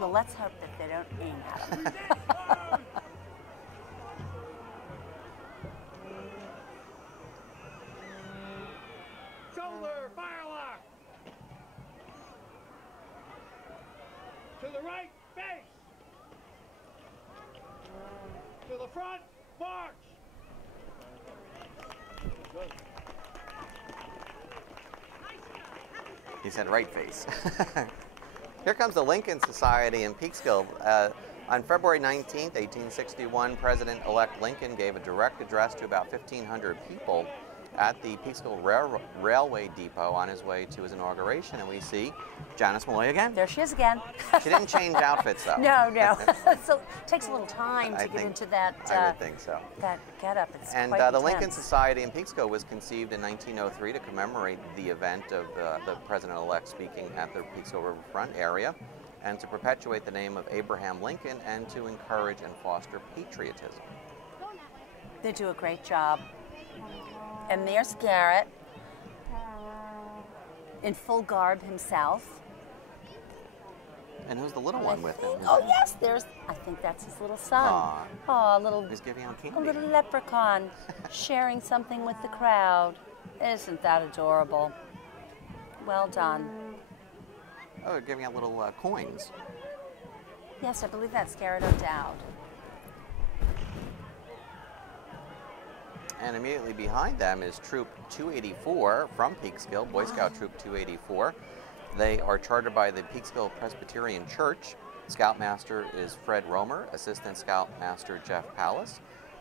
Well, let's hope that they don't aim at him. Shoulder, firelock. To the right, face. To the front, march. Good. He said right face. Here comes the Lincoln Society in Peekskill. On February 19th, 1861, President-elect Lincoln gave a direct address to about 1,500 people at the Peekskill Railway Depot on his way to his inauguration, and we see Janice Malloy again. There she is again. She didn't change outfits, though. No, no. So it takes a little time to get into that. I would think so. That get-up. It's and quite the intense. Lincoln Society in Peekskill was conceived in 1903 to commemorate the event of the President-elect speaking at the Peekskill Riverfront area, and to perpetuate the name of Abraham Lincoln, and to encourage and foster patriotism. They do a great job. And there's Garrett, in full garb himself. And who's the little one with him? Oh yes, I think that's his little son. Oh, little. He's giving out candy. A little leprechaun, sharing something with the crowd. Isn't that adorable? Well done. Oh, they're giving out little coins. Yes, I believe that's Garrett O'Dowd. And immediately behind them is Troop 284 from Peekskill, Boy Scout Troop 284. They are chartered by the Peekskill Presbyterian Church. Scoutmaster is Fred Romer, Assistant Scoutmaster Jeff Pallas,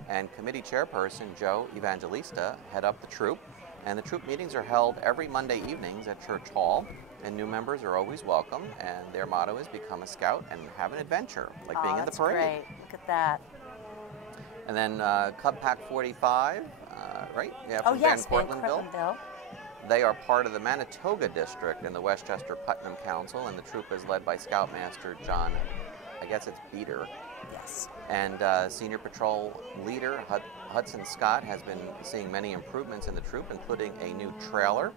and Committee Chairperson Joe Evangelista head up the troop. And the troop meetings are held every Monday evenings at Church Hall, and new members are always welcome, and their motto is become a scout and have an adventure, like being in the parade. That's great. Look at that. And then Club Pack 45, right? Yeah, Oh from yes, Van Van Cortlandville. Cortlandville. They are part of the Manitoga District in the Westchester Putnam Council, and the troop is led by Scoutmaster John, I guess it's Beater. Yes. And Senior Patrol Leader Hudson Scott has been seeing many improvements in the troop, including a new trailer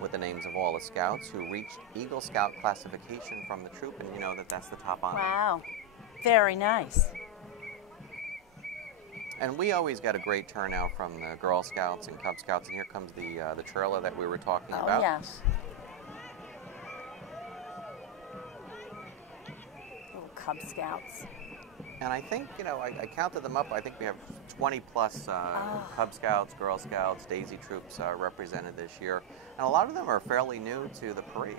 with the names of all the scouts who reached Eagle Scout classification from the troop, and you know that that's the top honor. Wow. Very nice. And we always get a great turnout from the Girl Scouts and Cub Scouts, and here comes the trailer that we were talking about. Oh, yes. Little Cub Scouts. And I think, you know, I counted them up. I think we have 20 plus Cub Scouts, Girl Scouts, Daisy troops represented this year. And a lot of them are fairly new to the parade.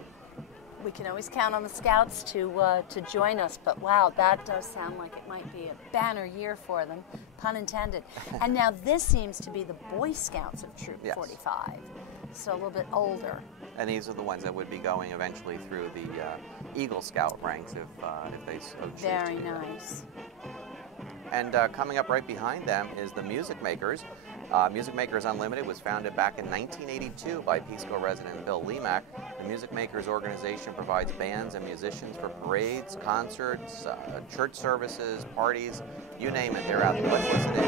We can always count on the Scouts to join us, but wow, that does sound like it might be a banner year for them, pun intended. And now this seems to be the Boy Scouts of Troop 45, so a little bit older. And these are the ones that would be going eventually through the Eagle Scout ranks if they so choose to. Very nice. And coming up right behind them is the Music Makers. Music Makers Unlimited was founded back in 1982 by Peekskill resident Bill Lemak. The Music Makers organization provides bands and musicians for parades, concerts, church services, parties, you name it, they're out there. Let's listen in.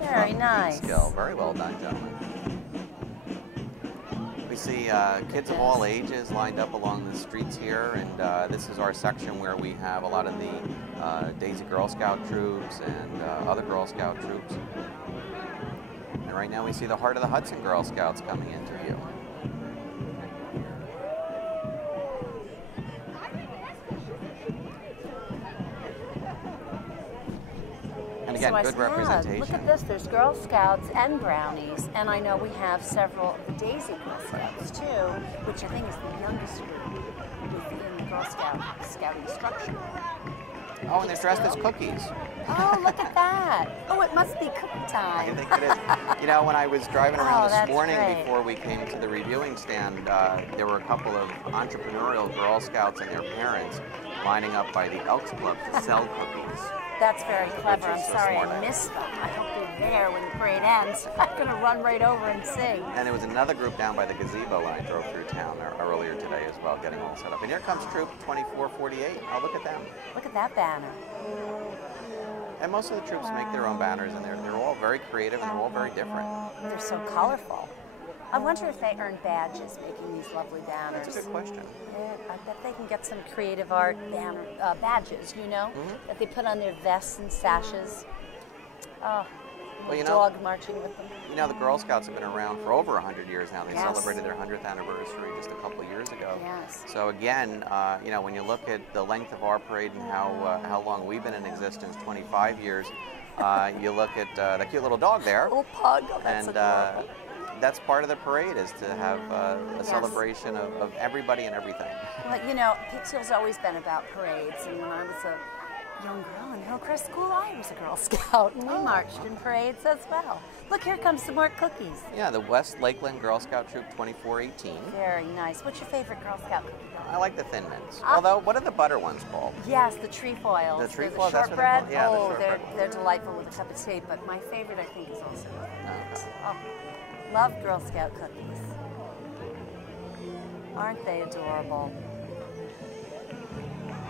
Very nice. Peekskill. Very well done, gentlemen. We see kids of all ages lined up along the streets here, and this is our section where we have a lot of the Daisy Girl Scout troops and other Girl Scout troops. And right now we see the Heart of the Hudson Girl Scouts coming into view. Again, so good representation. Look at this, there's Girl Scouts and Brownies, and I know we have several of the Daisy Girl Scouts too, which I think is the youngest group within the Girl Scouting structure. Oh, and they're dressed as cookies. Oh, look at that. Oh, it must be cookie time. I think it is. You know, when I was driving around this morning great. before we came to the reviewing stand, there were a couple of entrepreneurial Girl Scouts and their parents lining up by the Elks Club to sell cookies. That's very clever. I'm sorry I missed them. I hope they're there when the parade ends. I'm going to run right over and see. And there was another group down by the gazebo line drove through town earlier today as well, getting all set up. And here comes Troop 2448. Oh, look at them. Look at that banner. And most of the troops make their own banners, and they're all very creative, and they're all very different. They're so colorful. I wonder if they earn badges making these lovely banners. That's a good question. I bet they can get some creative art badges, you know, that they put on their vests and sashes. Oh, well, you know, dog marching with them. You know, the Girl Scouts have been around for over 100 years now. They celebrated their 100th anniversary just a couple of years ago. Yes. So again, you know, when you look at the length of our parade and how long we've been in existence, 25 years, you look at the cute little dog there. Oh, Pug. Oh, that's adorable. That's part of the parade, is to have a celebration of everybody and everything. Well, you know, Peekskill's always been about parades, and when I was a young girl in Hillcrest School, I was a Girl Scout, and we marched in parades as well. Look, here comes some more cookies. Yeah, the West Lakeland Girl Scout Troop 2418. Very nice. What's your favorite Girl Scout cookie? I like the Thin Mints. Although, what are the butter ones called? Yes, the trefoils. The trefoils, the shortbread. Yeah, oh, the shortbread. they're delightful with a cup of tea, but my favorite, I think, is also love Girl Scout cookies. Aren't they adorable?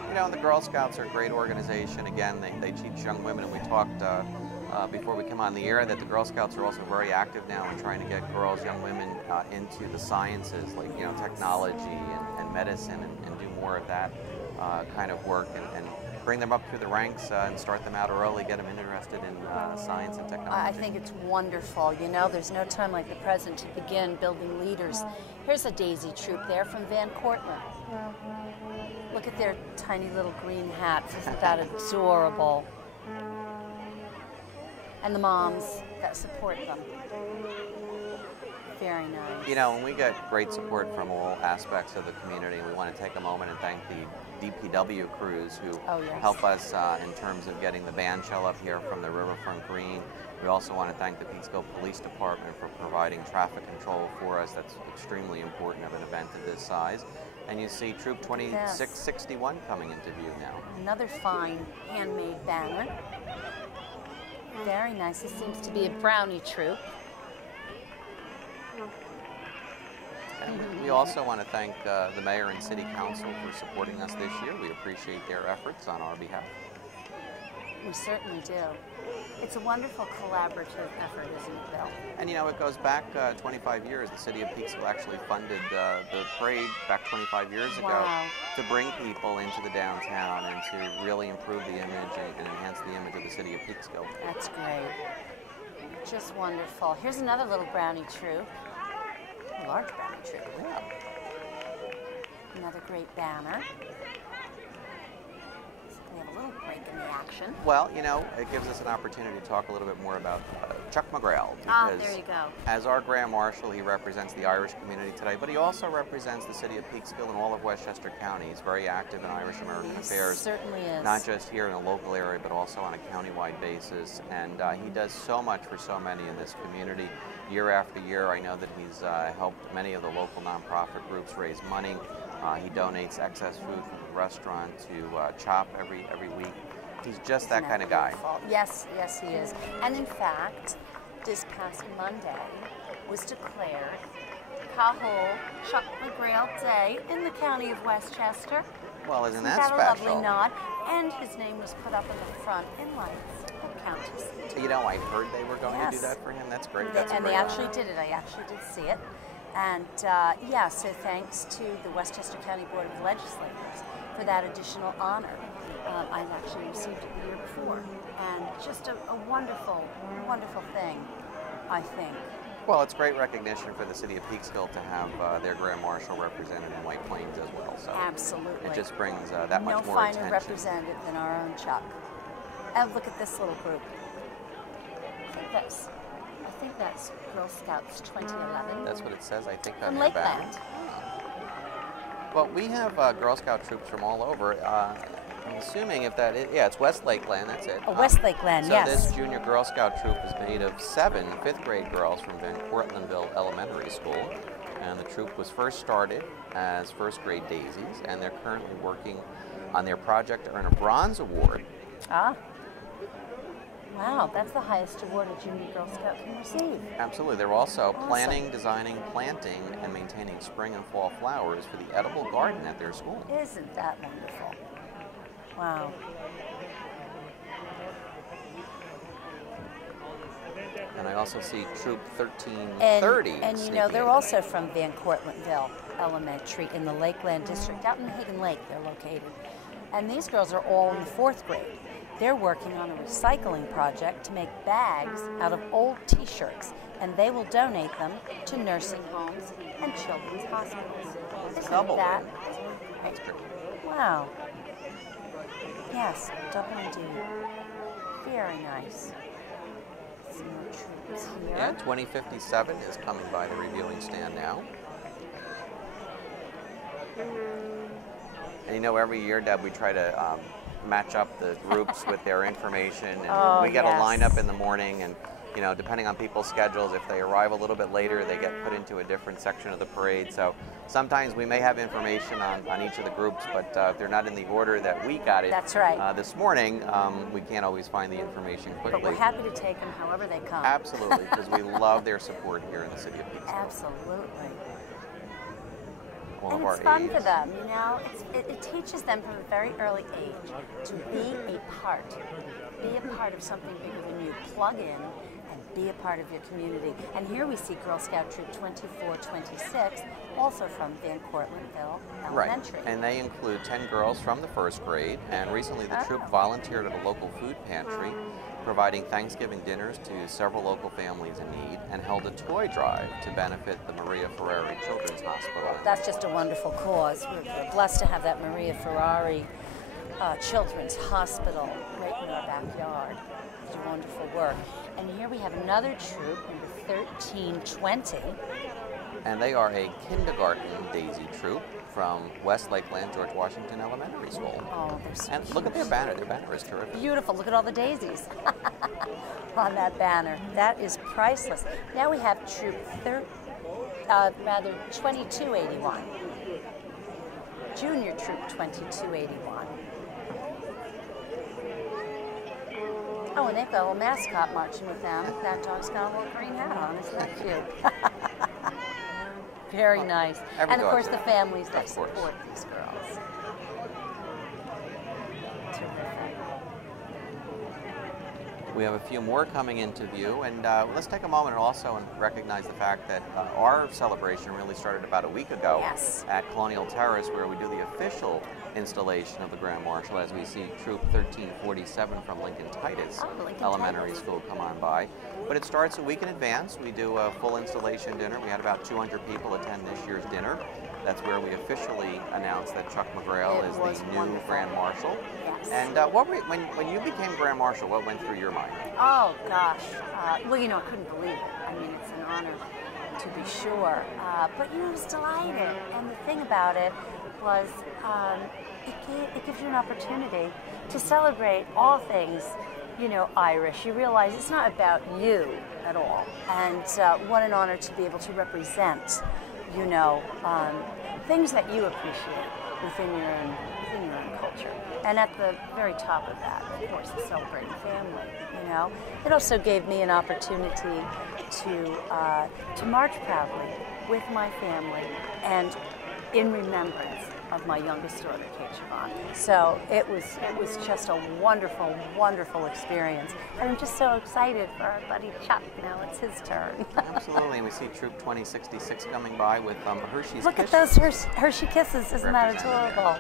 You know, the Girl Scouts are a great organization. Again, they teach young women, and we talked before we came on the air that the Girl Scouts are also very active now in trying to get girls, young women into the sciences, like, you know, technology and medicine, and do more of that kind of work, and bring them up through the ranks and start them out early, get them interested in science and technology. I think it's wonderful. You know, there's no time like the present to begin building leaders. Here's a Daisy troop there from Van Cortlandt. Look at their tiny little green hats. Isn't that adorable? And the moms that support them. Very nice. You know, when we get great support from all aspects of the community, we want to take a moment and thank the DPW crews who help us in terms of getting the band shell up here from the Riverfront Green. We also want to thank the Peekskill Police Department for providing traffic control for us. That's extremely important of an event of this size. And you see Troop 2661 coming into view now. Another fine handmade banner. Very nice. This seems to be a brownie troop. And we also want to thank the Mayor and City Council for supporting us this year. We appreciate their efforts on our behalf. We certainly do. It's a wonderful collaborative effort, isn't it, Bill? And you know, it goes back 25 years. The city of Peekskill actually funded the parade back 25 years ago to bring people into the downtown and to really improve the image and enhance the image of the city of Peekskill. That's great. Just wonderful. Here's another little brownie troop. A large brownie troop. Yeah. Another great banner. We have a little break in the action. Well, you know, it gives us an opportunity to talk a little bit more about Chuck McGreal. There you go. As our Grand Marshal, he represents the Irish community today, but he also represents the city of Peekskill and all of Westchester County. He's very active in Irish-American affairs. Certainly is. Not just here in a local area, but also on a countywide basis. And he does so much for so many in this community. Year after year, I know that he's helped many of the local nonprofit groups raise money. He donates excess food from the restaurant to CHOP every week. He's just that kind of guy. Yes, yes, he is. And in fact, this past Monday was declared Cathal Chuck McGreal Day in the county of Westchester. Well, isn't that special? special? A lovely nod. And his name was put up in the front in lights that counts. You know, I heard they were going to do that for him. That's great. And they actually did it. I actually did see it. And yeah, so thanks to the Westchester County Board of Legislators for that additional honor. I actually received it the year before. And just a wonderful, wonderful thing, I think. Well, it's great recognition for the city of Peekskill to have their Grand Marshal represented in White Plains as well. So absolutely. It just brings that much more attention. No finer representative than our own Chuck. And look at this little group. I think that's Girl Scouts 2011. That's what it says, I think, on from their banner. Lakeland. Well, we have Girl Scout troops from all over. I'm assuming if that is, yeah, it's West Lakeland, that's it. Oh, West Lakeland, so yes. So this junior Girl Scout troop is made of 7 fifth-grade girls from Van Cortlandville Elementary School. And the troop was first started as first-grade daisies, and they're currently working on their project to earn a bronze award. Ah. Wow, that's the highest award a junior Girl Scout can receive. Absolutely. They're also planning, designing, planting, and maintaining spring and fall flowers for the edible garden at their school. Isn't that wonderful? Wow. And I also see Troop 1330. And you know, they're also from Van Cortlandville Elementary in the Lakeland District. Out in Hagen Lake, they're located. And these girls are all in the 4th grade. They're working on a recycling project to make bags out of old T-shirts, and they will donate them to nursing homes and children's hospitals. Isn't that right? Wow. Yes, double indeed. Very nice. Some more troops here. Yeah, 2057 is coming by the reviewing stand now. And you know, every year, Deb, we try to match up the groups with their information, and we get a lineup in the morning, and you know, depending on people's schedules, if they arrive a little bit later, they get put into a different section of the parade. So sometimes we may have information on each of the groups, but if they're not in the order that we got it this morning, we can't always find the information quickly. But we're happy to take them however they come. Absolutely, because we love their support here in the city of Peekskill. Absolutely. All and of it's our fun aides. for them, you know. It teaches them from a very early age to be a part of something bigger than you. Plug in and be a part of your community. And here we see Girl Scout Troop 2426, also from Van Cortlandville Elementary. Right, and they include 10 girls from the 1st grade, and recently the troop volunteered at a local food pantry, providing Thanksgiving dinners to several local families in need, and held a toy drive to benefit the Maria Ferrari Children's Hospital. That's just a wonderful cause. We're blessed to have that Maria Ferrari Children's Hospital right in our backyard. They do wonderful work. And here we have another troop, number 1320. And they are a kindergarten daisy troop from West Lakeland, George Washington Elementary School. Oh, they're so And look at their banner. Their banner is terrific. Beautiful. Look at all the daisies on that banner. That is priceless. Now we have Troop 2281. Junior Troop 2281. Oh, and they've got a little mascot marching with them. That dog's got a little green hat on. Isn't that cute? Very nice. And of course the families that support these girls. Terrific. We have a few more coming into view, and let's take a moment also and recognize the fact that our celebration really started about a week ago at Colonial Terrace, where we do the official installation of the Grand Marshal as we see Troop 1347 from Lincoln Titus Elementary School come on by. But it starts a week in advance. We do a full installation dinner. We had about 200 people attend this year's dinner. That's where we officially announced that Chuck McGreal is the new Grand Marshal. Yes. And when you became Grand Marshal, what went through your mind? Oh, gosh. Well, you know, I couldn't believe it. I mean, it's an honor to be sure. But, you know, I was delighted. And the thing about it was it gives you an opportunity to celebrate all things, you know, Irish. You realize it's not about you at all. And what an honor to be able to represent, you know, things that you appreciate within your own culture. And at the very top of that, of course, is celebrating family, you know. It also gave me an opportunity to march proudly with my family and in remembrance of my youngest daughter, Kate Siobhan. So it was just a wonderful, wonderful experience. And I'm just so excited for our buddy Chuck. Now it's his turn. Absolutely, and we see Troop 2066 coming by with Hershey's Look Kisses. at those Hershey Kisses. Isn't that adorable?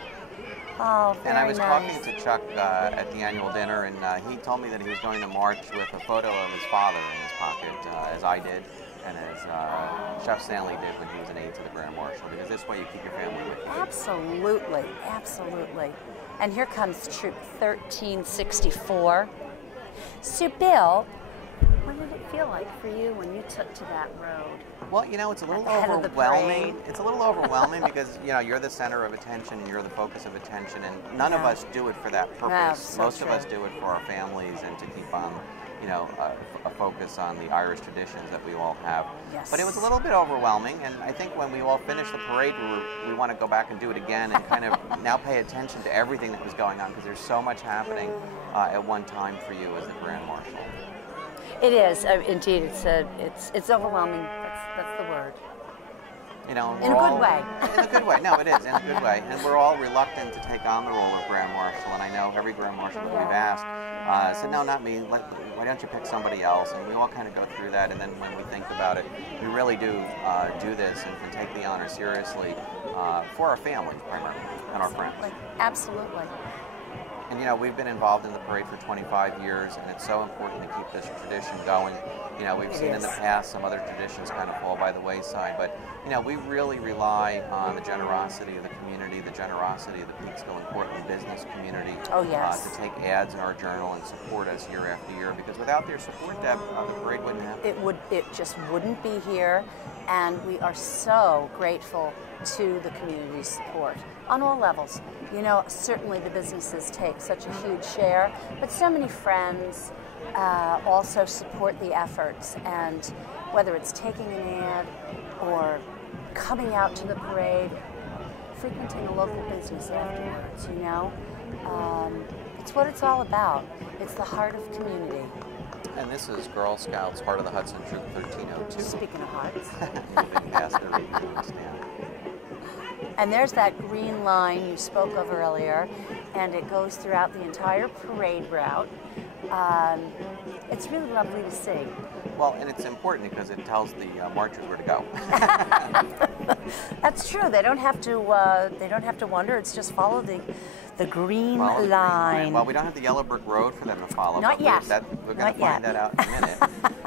Oh, very nice. And I was talking to Chuck at the annual dinner, and he told me that he was going to march with a photo of his father in his pocket, as I did, and as Chef Stanley did when he was an aide to the Grand Marshal, because this way you keep your family with you. Absolutely, absolutely. And here comes Troop 1364. So, Bill, what did it feel like for you when you took to that road? Well, you know, it's a little At the head of the overwhelming. parade. It's a little overwhelming because, you know, you're the center of attention and you're the focus of attention, and none of us do it for that purpose. so Most of true. us do it for our families and to keep on, you know, a focus on the Irish traditions that we all have. Yes. But it was a little bit overwhelming, and I think when we all finish the parade, we want to go back and do it again and kind of now pay attention to everything that was going on, because there's so much happening at one time for you as the Grand Marshal. It is, indeed. It's overwhelming. That's the word. You know, In a good way. In a good way. No, it is, in a good way. And we're all reluctant to take on the role of Grand Marshal, and I know every Grand Marshal that we've asked said, no, not me, why don't you pick somebody else? And we all kind of go through that, and then when we think about it, we really do do this and take the honor seriously for our families, primarily, and our friends. Absolutely. And, you know, we've been involved in the parade for 25 years, and it's so important to keep this tradition going. You know, we've seen in the past some other traditions kind of fall by the wayside, but, you know, we really rely on the generosity of the community, the generosity of the Peekskill and Portland business community to take ads in our journal and support us year after year, because without their support, Deb, the parade wouldn't happen. It just wouldn't be here, and we are so grateful to the community's support on all levels. You know, certainly the businesses take such a huge share, but so many friends also support the efforts, and whether it's taking an ad or coming out to the parade, frequenting a local business afterwards, you know, it's what it's all about. It's the heart of community. And this is Girl Scouts, Heart of the Hudson, Troop 1302. Speaking of hearts. Moving past the reviewing stand. And there's that green line you spoke of earlier, and it goes throughout the entire parade route. It's really lovely to see. Well, and it's important because it tells the marchers where to go. That's true. They don't have to. They don't have to wonder. It's just follow the green line. Well, we don't have the yellow brick road for them to follow. Not yet. We're going to find that out in a minute.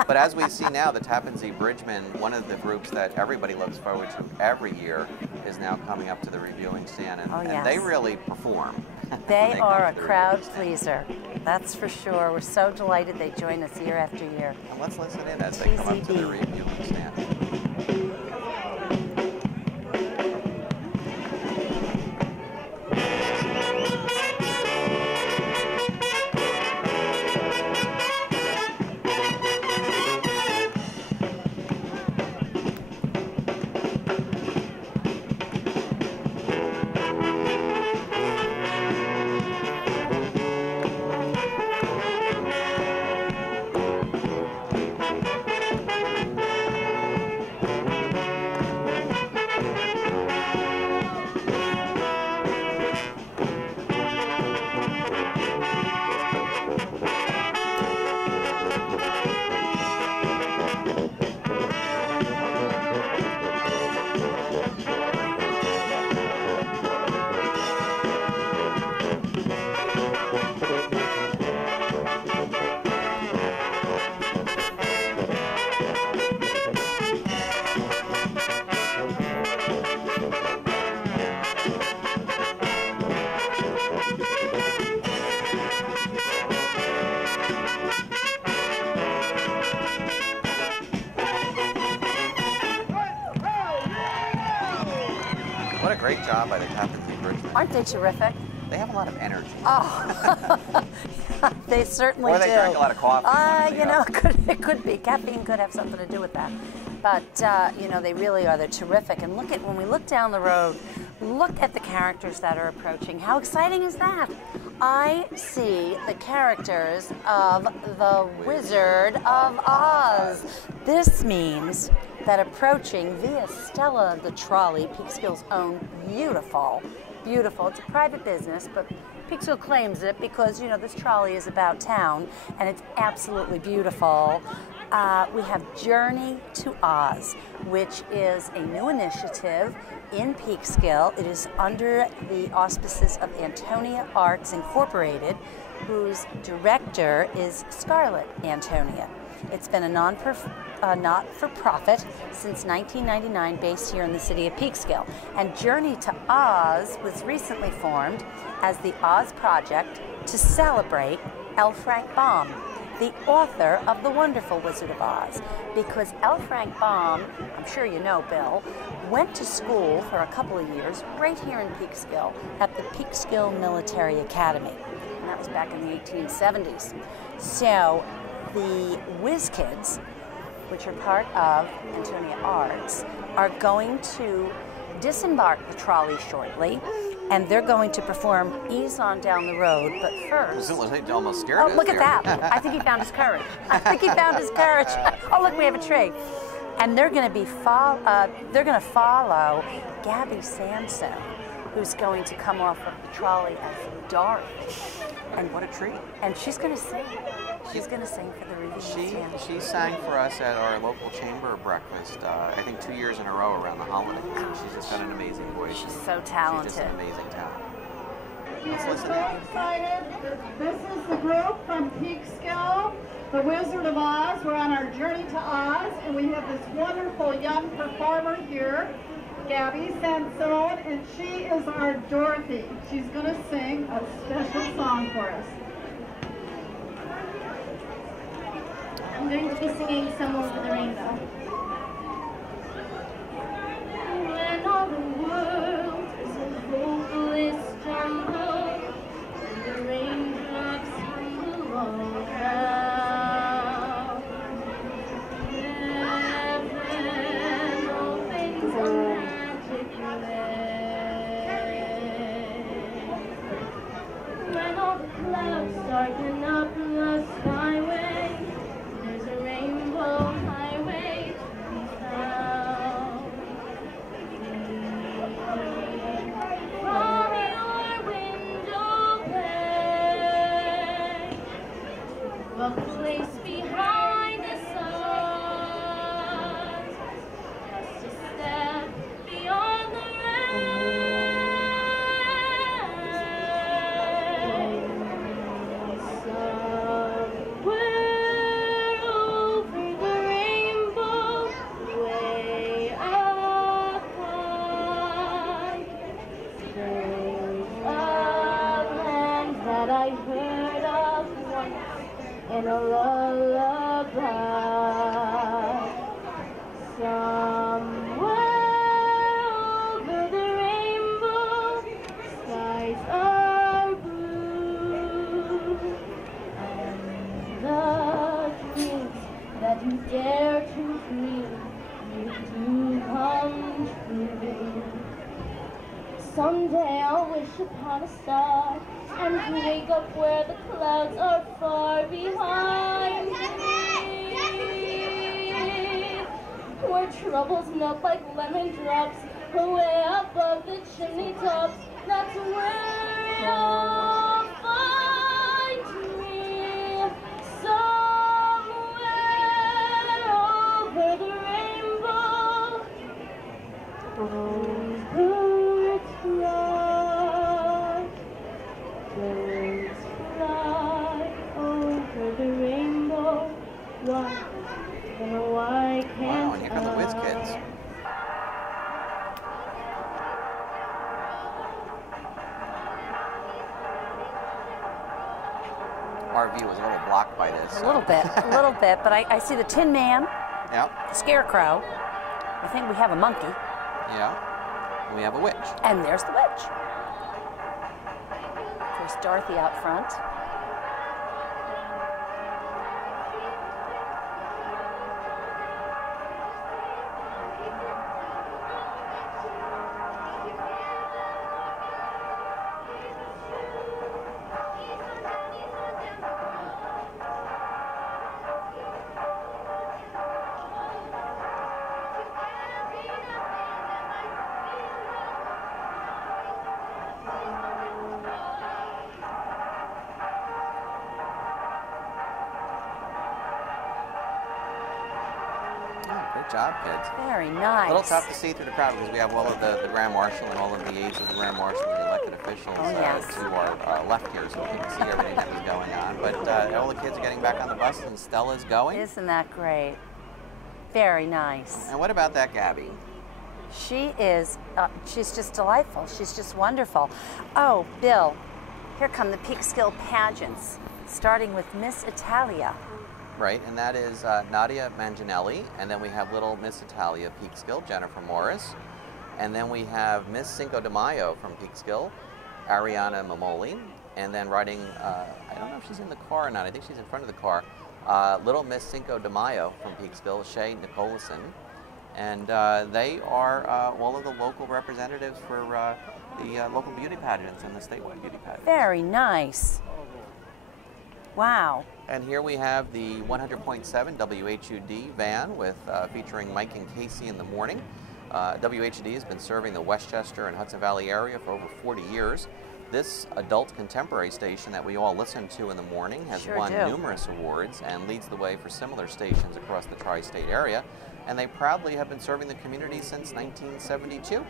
But as we see now, the Tappan Zee Bridgemen, one of the groups that everybody looks forward to every year, is now coming up to the reviewing stand, and they really perform. They are a crowd pleaser, that's for sure. We're so delighted they join us year after year. And let's listen in as they come up to the reviewing stand. What a great job by the Catholic Bridge. Aren't they terrific? They have a lot of energy. Oh, they certainly do. Or do. they drink a lot of coffee. You know, it could be. Caffeine could have something to do with that. But, you know, they really are. They're terrific. And look at, when we look down the road, look at the characters that are approaching. How exciting is that? I see the characters of the Wizard of Oz. This means that approaching via Stella the trolley, Peekskill's own beautiful, it's a private business, but Peekskill claims it because, you know, this trolley is about town and it's absolutely beautiful. We have Journey to Oz, which is a new initiative in Peekskill. It is under the auspices of Antonia Arts Incorporated, whose director is Scarlett Antonia. It's been a not-for-profit since 1999, based here in the city of Peekskill. And Journey to Oz was recently formed as the Oz Project to celebrate L. Frank Baum, the author of The Wonderful Wizard of Oz. Because L. Frank Baum, I'm sure you know, Bill, went to school for a couple of years right here in Peekskill at the Peekskill Military Academy. And that was back in the 1870s. So the Whiz Kids, which are part of Antonia Arts, are going to disembark the trolley shortly, and they're going to perform Ease on Down the Road, but first... It almost scared us. Oh, look at that. I think he found his courage. Oh, look, we have a tree. And they're going to follow Gabby Sampson, who's going to come off of the trolley as Dorothy. And what a treat. And she's going to sing. She's going to sing for the reading. She sang for us at our local chamber breakfast, I think 2 years in a row around the holidays. She's just got an amazing voice. She's so talented. She's just an amazing talent. Let's We're listen so excited. This is the group from Peekskill, the Wizard of Oz. We're on our journey to Oz, and we have this wonderful young performer here, Gabby Sampson, and she is our Dorothy. She's going to sing a special song for us. I'm going to be singing Some Over the Rainbow. When all the world is a hopeless jungle, and the raindrops tumble all around, heaven opens a magic way. When all the clouds darken up the skyway, there's a rainbow highway to be found. From your window pane, a place behind the sun, just a step beyond the in a lullaby, somewhere over the rainbow, skies are blue, and the dreams that you dare to dream, you do come true. Someday I'll wish upon a star and wake up where the clouds are far behind me, where troubles melt like lemon drops away above the chimney tops. That's where you'll find me, somewhere over the rainbow. Birds fly, birds fly over the rainbow. Why, why can't Wow, and here come the Whiz Kids. Our view is a little blocked by this. A little bit, but I see the Tin Man, Yeah. the Scarecrow. I think we have a monkey. Yeah. And we have a witch. And there's the witch. There's Dorothy out front. Great job, kids. Very nice. A little tough to see through the crowd because we have all of the Grand Marshal and all of the aides of the Grand Marshal and the elected officials to our left here, so we can see everything that was going on. But all the kids are getting back on the bus and Stella's going. Isn't that great? Very nice. And what about that Gabby? She is, she's just delightful. She's just wonderful. Oh, Bill, here come the Peekskill pageants, starting with Miss Italia. Right, and that is Nadia Manginelli, and then we have little Miss Italia Peekskill, Jennifer Morris, and then we have Miss Cinco de Mayo from Peekskill, Ariana Mamoli, and then riding, I don't know if she's in the car or not, I think she's in front of the car, little Miss Cinco de Mayo from Peekskill, Shay Nicholson, and they are all of the local representatives for the local beauty pageants and the statewide beauty pageants. Very nice. Wow. And here we have the 100.7 WHUD van with featuring Mike and Casey in the morning. WHUD has been serving the Westchester and Hudson Valley area for over 40 years. This adult contemporary station that we all listen to in the morning has won numerous awards and leads the way for similar stations across the tri-state area. And they proudly have been serving the community since 1972.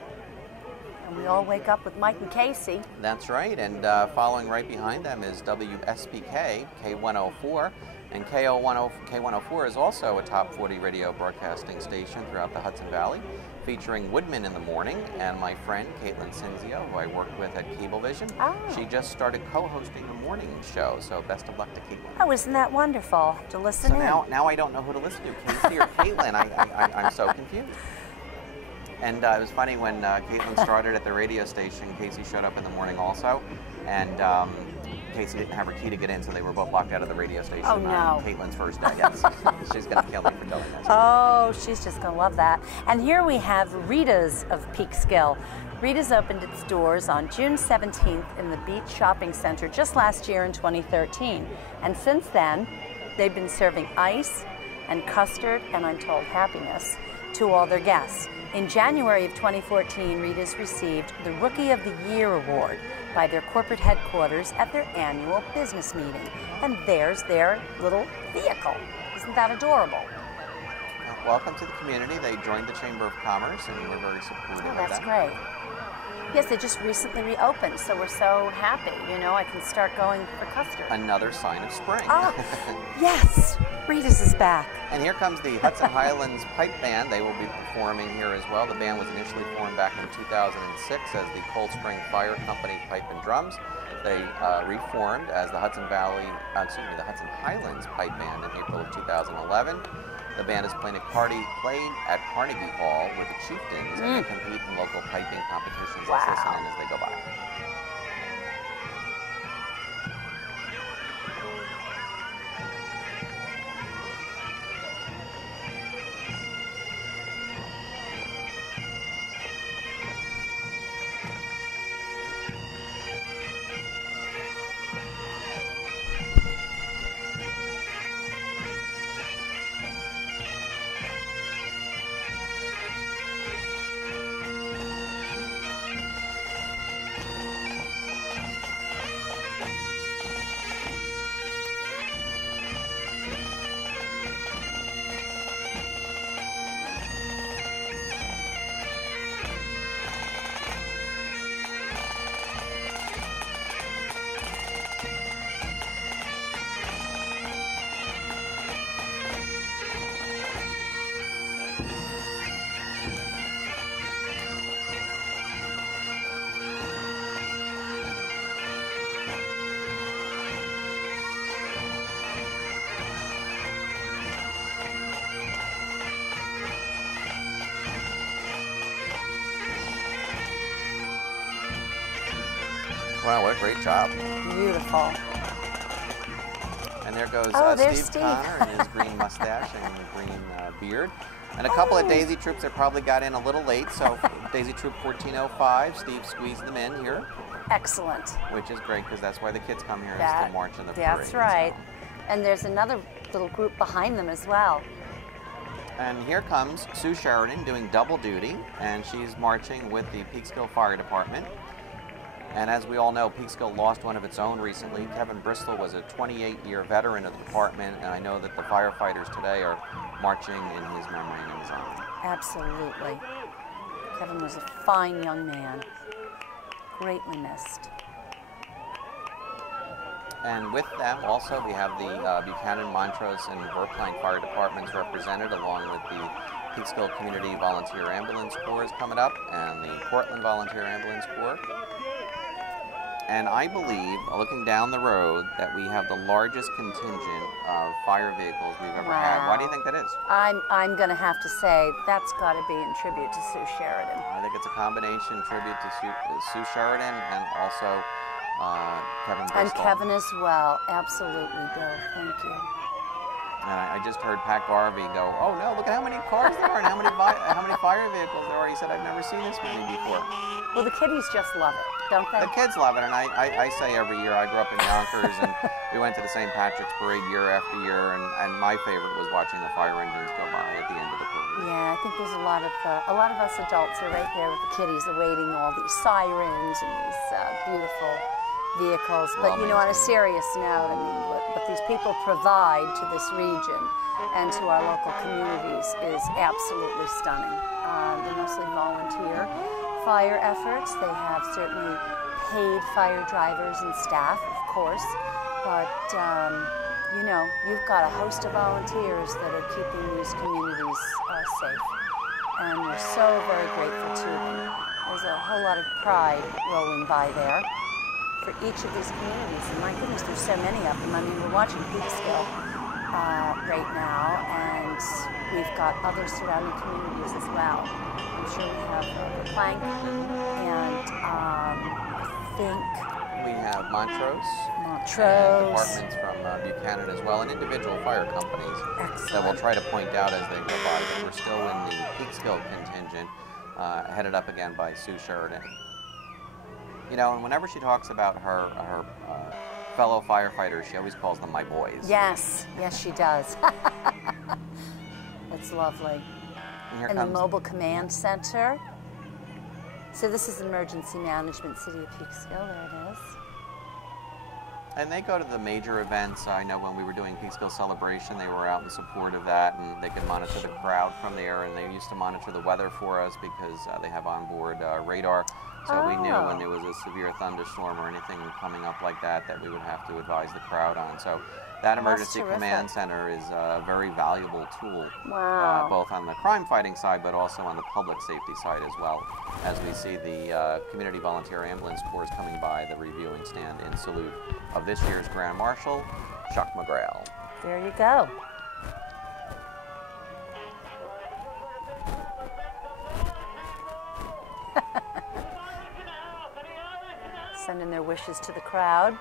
And we all wake up with Mike and Casey. That's right, and following right behind them is WSPK, K104, and K104 is also a top 40 radio broadcasting station throughout the Hudson Valley, featuring Woodman in the morning, and my friend Caitlin Cinzio, who I work with at Cablevision. She just started co-hosting the morning show, so best of luck to Caitlin. Oh, isn't that wonderful to listen in? So now I don't know who to listen to, Casey or Caitlin. I'm so confused. And it was funny when Caitlin started at the radio station, Casey showed up in the morning also, and Casey didn't have her key to get in, so they were both locked out of the radio station on Caitlin's first day. Yes, she's going to kill me for telling us. Oh, she's just going to love that. And here we have Rita's of Peekskill. Rita's opened its doors on June 17th in the Beach Shopping Center just last year in 2013. And since then, they've been serving ice and custard, and I'm told happiness, to all their guests. In January of 2014, Rita's received the Rookie of the Year Award by their corporate headquarters at their annual business meeting. And there's their little vehicle. Isn't that adorable? Welcome to the community. They joined the Chamber of Commerce, and we're very supportive of that. That's great. Yes, they just recently reopened, so we're so happy. You know, I can start going for custard. Another sign of spring. Oh, yes, Rita's is back. And here comes the Hudson Highlands Pipe Band. They will be performing here as well. The band was initially formed back in 2006 as the Cold Spring Fire Company Pipe and Drums. They reformed as the Hudson Highlands Pipe Band in April of 2011. The band is played at Carnegie Hall with the Chieftains, and they compete in local piping competitions. Let's listen in as they go by. Wow, what a great job. Beautiful. And there goes there's Steve Connor and his green mustache and green beard. And a couple of Daisy troops that probably got in a little late, so Daisy Troop 1405, Steve squeezed them in here. Excellent. Which is great, because that's why the kids come here, is to march in the parade. That's right. And there's another little group behind them as well. And here comes Sue Sheridan doing double duty, and she's marching with the Peekskill Fire Department. And as we all know, Peekskill lost one of its own recently. Kevin Bristol was a 28-year veteran of the department, and I know that the firefighters today are marching in his memory and in his honor. Absolutely. Kevin was a fine young man, greatly missed. And with them also we have the Buchanan, Montrose, and Verplank Fire Departments represented, along with the Peekskill Community Volunteer Ambulance Corps is coming up, and the Portland Volunteer Ambulance Corps. And I believe, looking down the road, that we have the largest contingent of fire vehicles we've ever had. Why do you think that is? I'm going to have to say that's got to be in tribute to Sue Sheridan. I think it's a combination tribute to Sue Sheridan and also Kevin Bristol. And Kevin as well. Absolutely, Bill. Thank you. And I just heard Pat Garvey go, "Oh no, look at how many cars there are and how many fire vehicles there are." He said, "I've never seen this many before." Well, the kiddies just love it, don't they? The kids love it, and I say every year, I grew up in Yonkers, and we went to the St. Patrick's Parade year after year, and my favorite was watching the fire engines go by at the end of the parade. Yeah, I think there's a lot of us adults are right there with the kiddies, awaiting all these sirens and these beautiful vehicles. But you know, on a serious note, I mean, what these people provide to this region and to our local communities is absolutely stunning. They're mostly volunteer fire efforts. They have certainly paid fire drivers and staff, of course, but you know, you've got a host of volunteers that are keeping these communities safe, and we're so very grateful to them. There's a whole lot of pride rolling by there for each of these communities, and my goodness, there's so many of them. I mean, we're watching Peekskill right now, and we've got other surrounding communities as well. I'm sure we have Verplank, and I think we have Montrose. And departments from Buchanan as well, and individual fire companies that will try to point out as they go by that we're still in the Peekskill contingent, headed up again by Sue Sheridan. You know, and whenever she talks about her fellow firefighters, she always calls them my boys. Yes, yes, she does. It's lovely. And the Mobile Command Center. So this is Emergency Management, City of Peekskill. There it is. And they go to the major events. I know when we were doing Peekskill Celebration, they were out in support of that, and they could monitor the crowd from there, and they used to monitor the weather for us because they have onboard radar. So we knew when there was a severe thunderstorm or anything coming up like that, that we would have to advise the crowd on. So that Emergency Command Center is a very valuable tool, both on the crime fighting side, but also on the public safety side as well. As we see the Community Volunteer Ambulance Corps coming by the reviewing stand in salute of this year's Grand Marshal, Chuck McGreal. There you go. Sending their wishes to the crowd.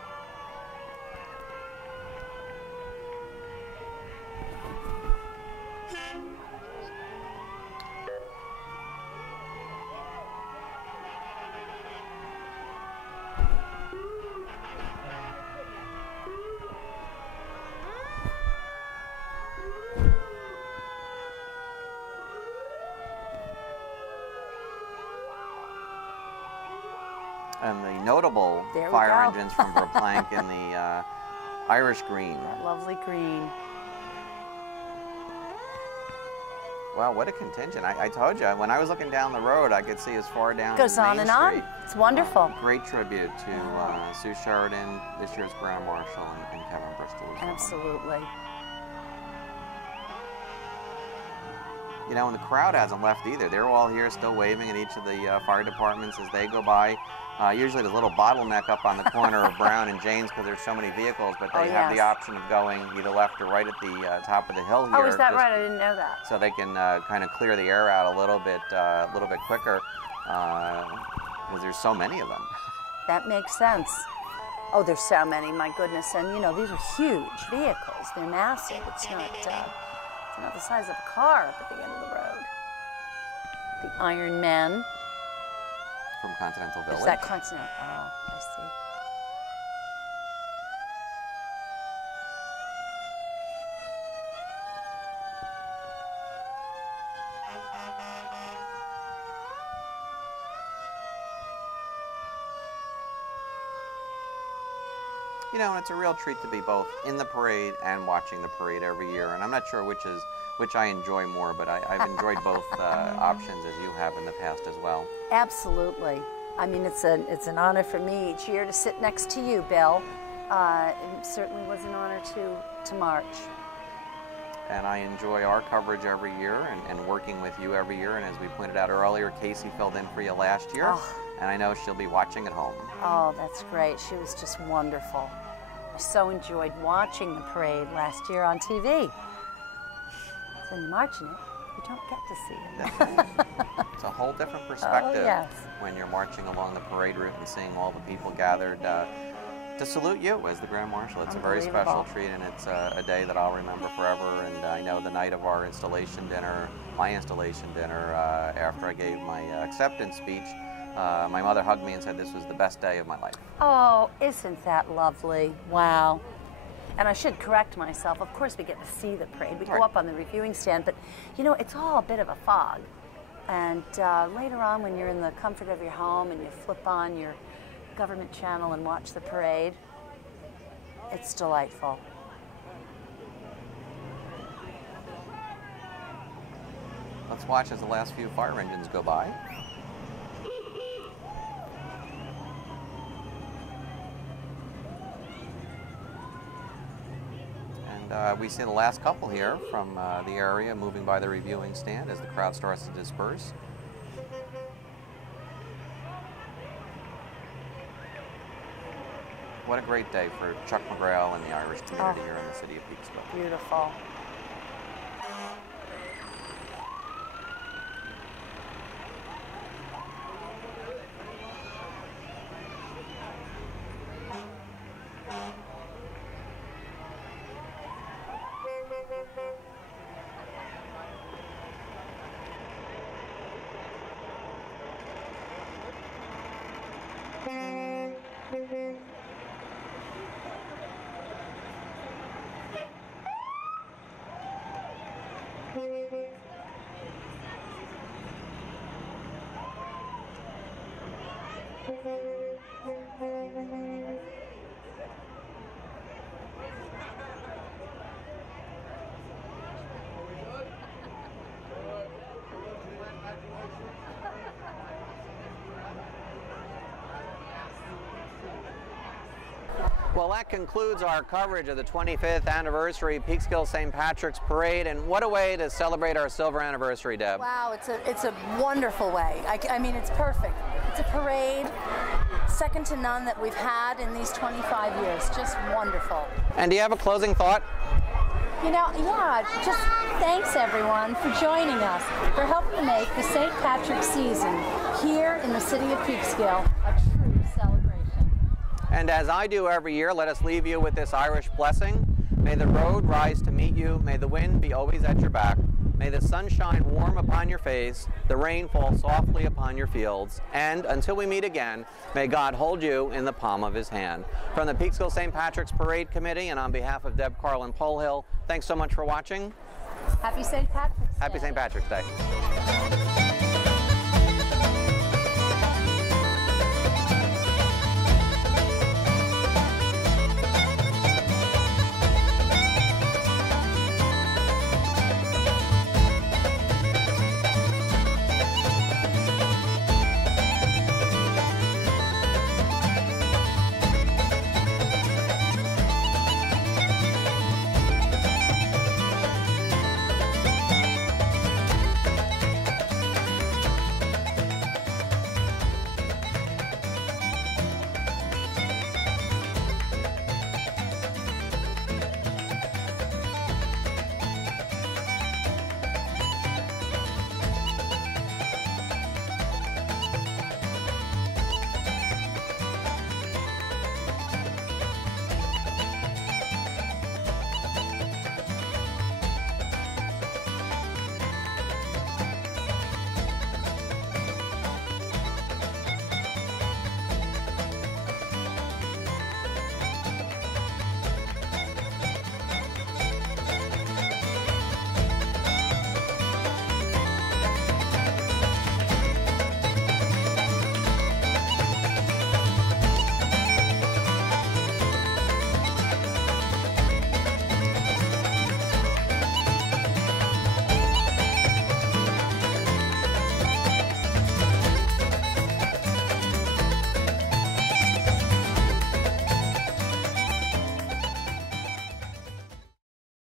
And the notable fire engines from Verplank in the Irish green. That lovely green. Wow, what a contingent. I told you, when I was looking down the road, I could see as far down Goes on Main and Street. on. It's wonderful. Great tribute to Sue Sheridan, this year's Grand Marshal, and Kevin Bristol as well. Absolutely. You know, and the crowd hasn't left either. They're all here still waving at each of the fire departments as they go by. Usually there's a little bottleneck up on the corner of Brown and James because there's so many vehicles, but they have the option of going either left or right at the top of the hill here. Oh, is that right? I didn't know that. So they can kind of clear the air out a little bit quicker because there's so many of them. That makes sense. Oh, there's so many, my goodness. And, you know, these are huge vehicles. They're massive. It's not the size of a car up at the end of the road. The Iron Men. From Continental Village. Is that Continental? Oh, I see. You know, and it's a real treat to be both in the parade and watching the parade every year. And I'm not sure which I enjoy more, but I've enjoyed both options as you have in the past as well. Absolutely. I mean, it's an honor for me each year to sit next to you, Bill. It certainly was an honor to march. And I enjoy our coverage every year and working with you every year. And as we pointed out earlier, Casey filled in for you last year. Oh. And I know she'll be watching at home. Oh, that's great. She was just wonderful. I so enjoyed watching the parade last year on TV. So when you're marching it, you don't get to see it. It's a whole different perspective yes. when you're marching along the parade route and seeing all the people gathered to salute you as the Grand Marshal. It's a very special treat, and it's a day that I'll remember forever. And I know the night of our installation dinner, my installation dinner, after I gave my acceptance speech, my mother hugged me and said this was the best day of my life. Oh, isn't that lovely? Wow. And I should correct myself. Of course, we get to see the parade. We go up on the reviewing stand, but, you know, it's all a bit of a fog. And later on, when you're in the comfort of your home and you flip on your government channel and watch the parade, it's delightful. Let's watch as the last few fire engines go by. We see the last couple here from the area moving by the reviewing stand as the crowd starts to disperse. What a great day for Chuck McGreal and the Irish community here in the city of Peekskill. Beautiful. Well, that concludes our coverage of the 25th anniversary Peekskill St. Patrick's Parade, and what a way to celebrate our silver anniversary, Deb. Wow, it's a wonderful way. I mean, it's perfect. It's a parade, second to none that we've had in these 25 years. Just wonderful. And do you have a closing thought? You know, yeah, just thanks everyone for joining us, for helping make the St. Patrick's season here in the city of Peekskill a true celebration. And as I do every year, let us leave you with this Irish blessing. May the road rise to meet you. May the wind be always at your back. May the sun shine warm upon your face, the rain fall softly upon your fields, and until we meet again, may God hold you in the palm of his hand. From the Peekskill St. Patrick's Parade Committee and on behalf of Deb, Carlin, Polhill, thanks so much for watching. Happy St. Patrick's Day. Happy St. Patrick's Day.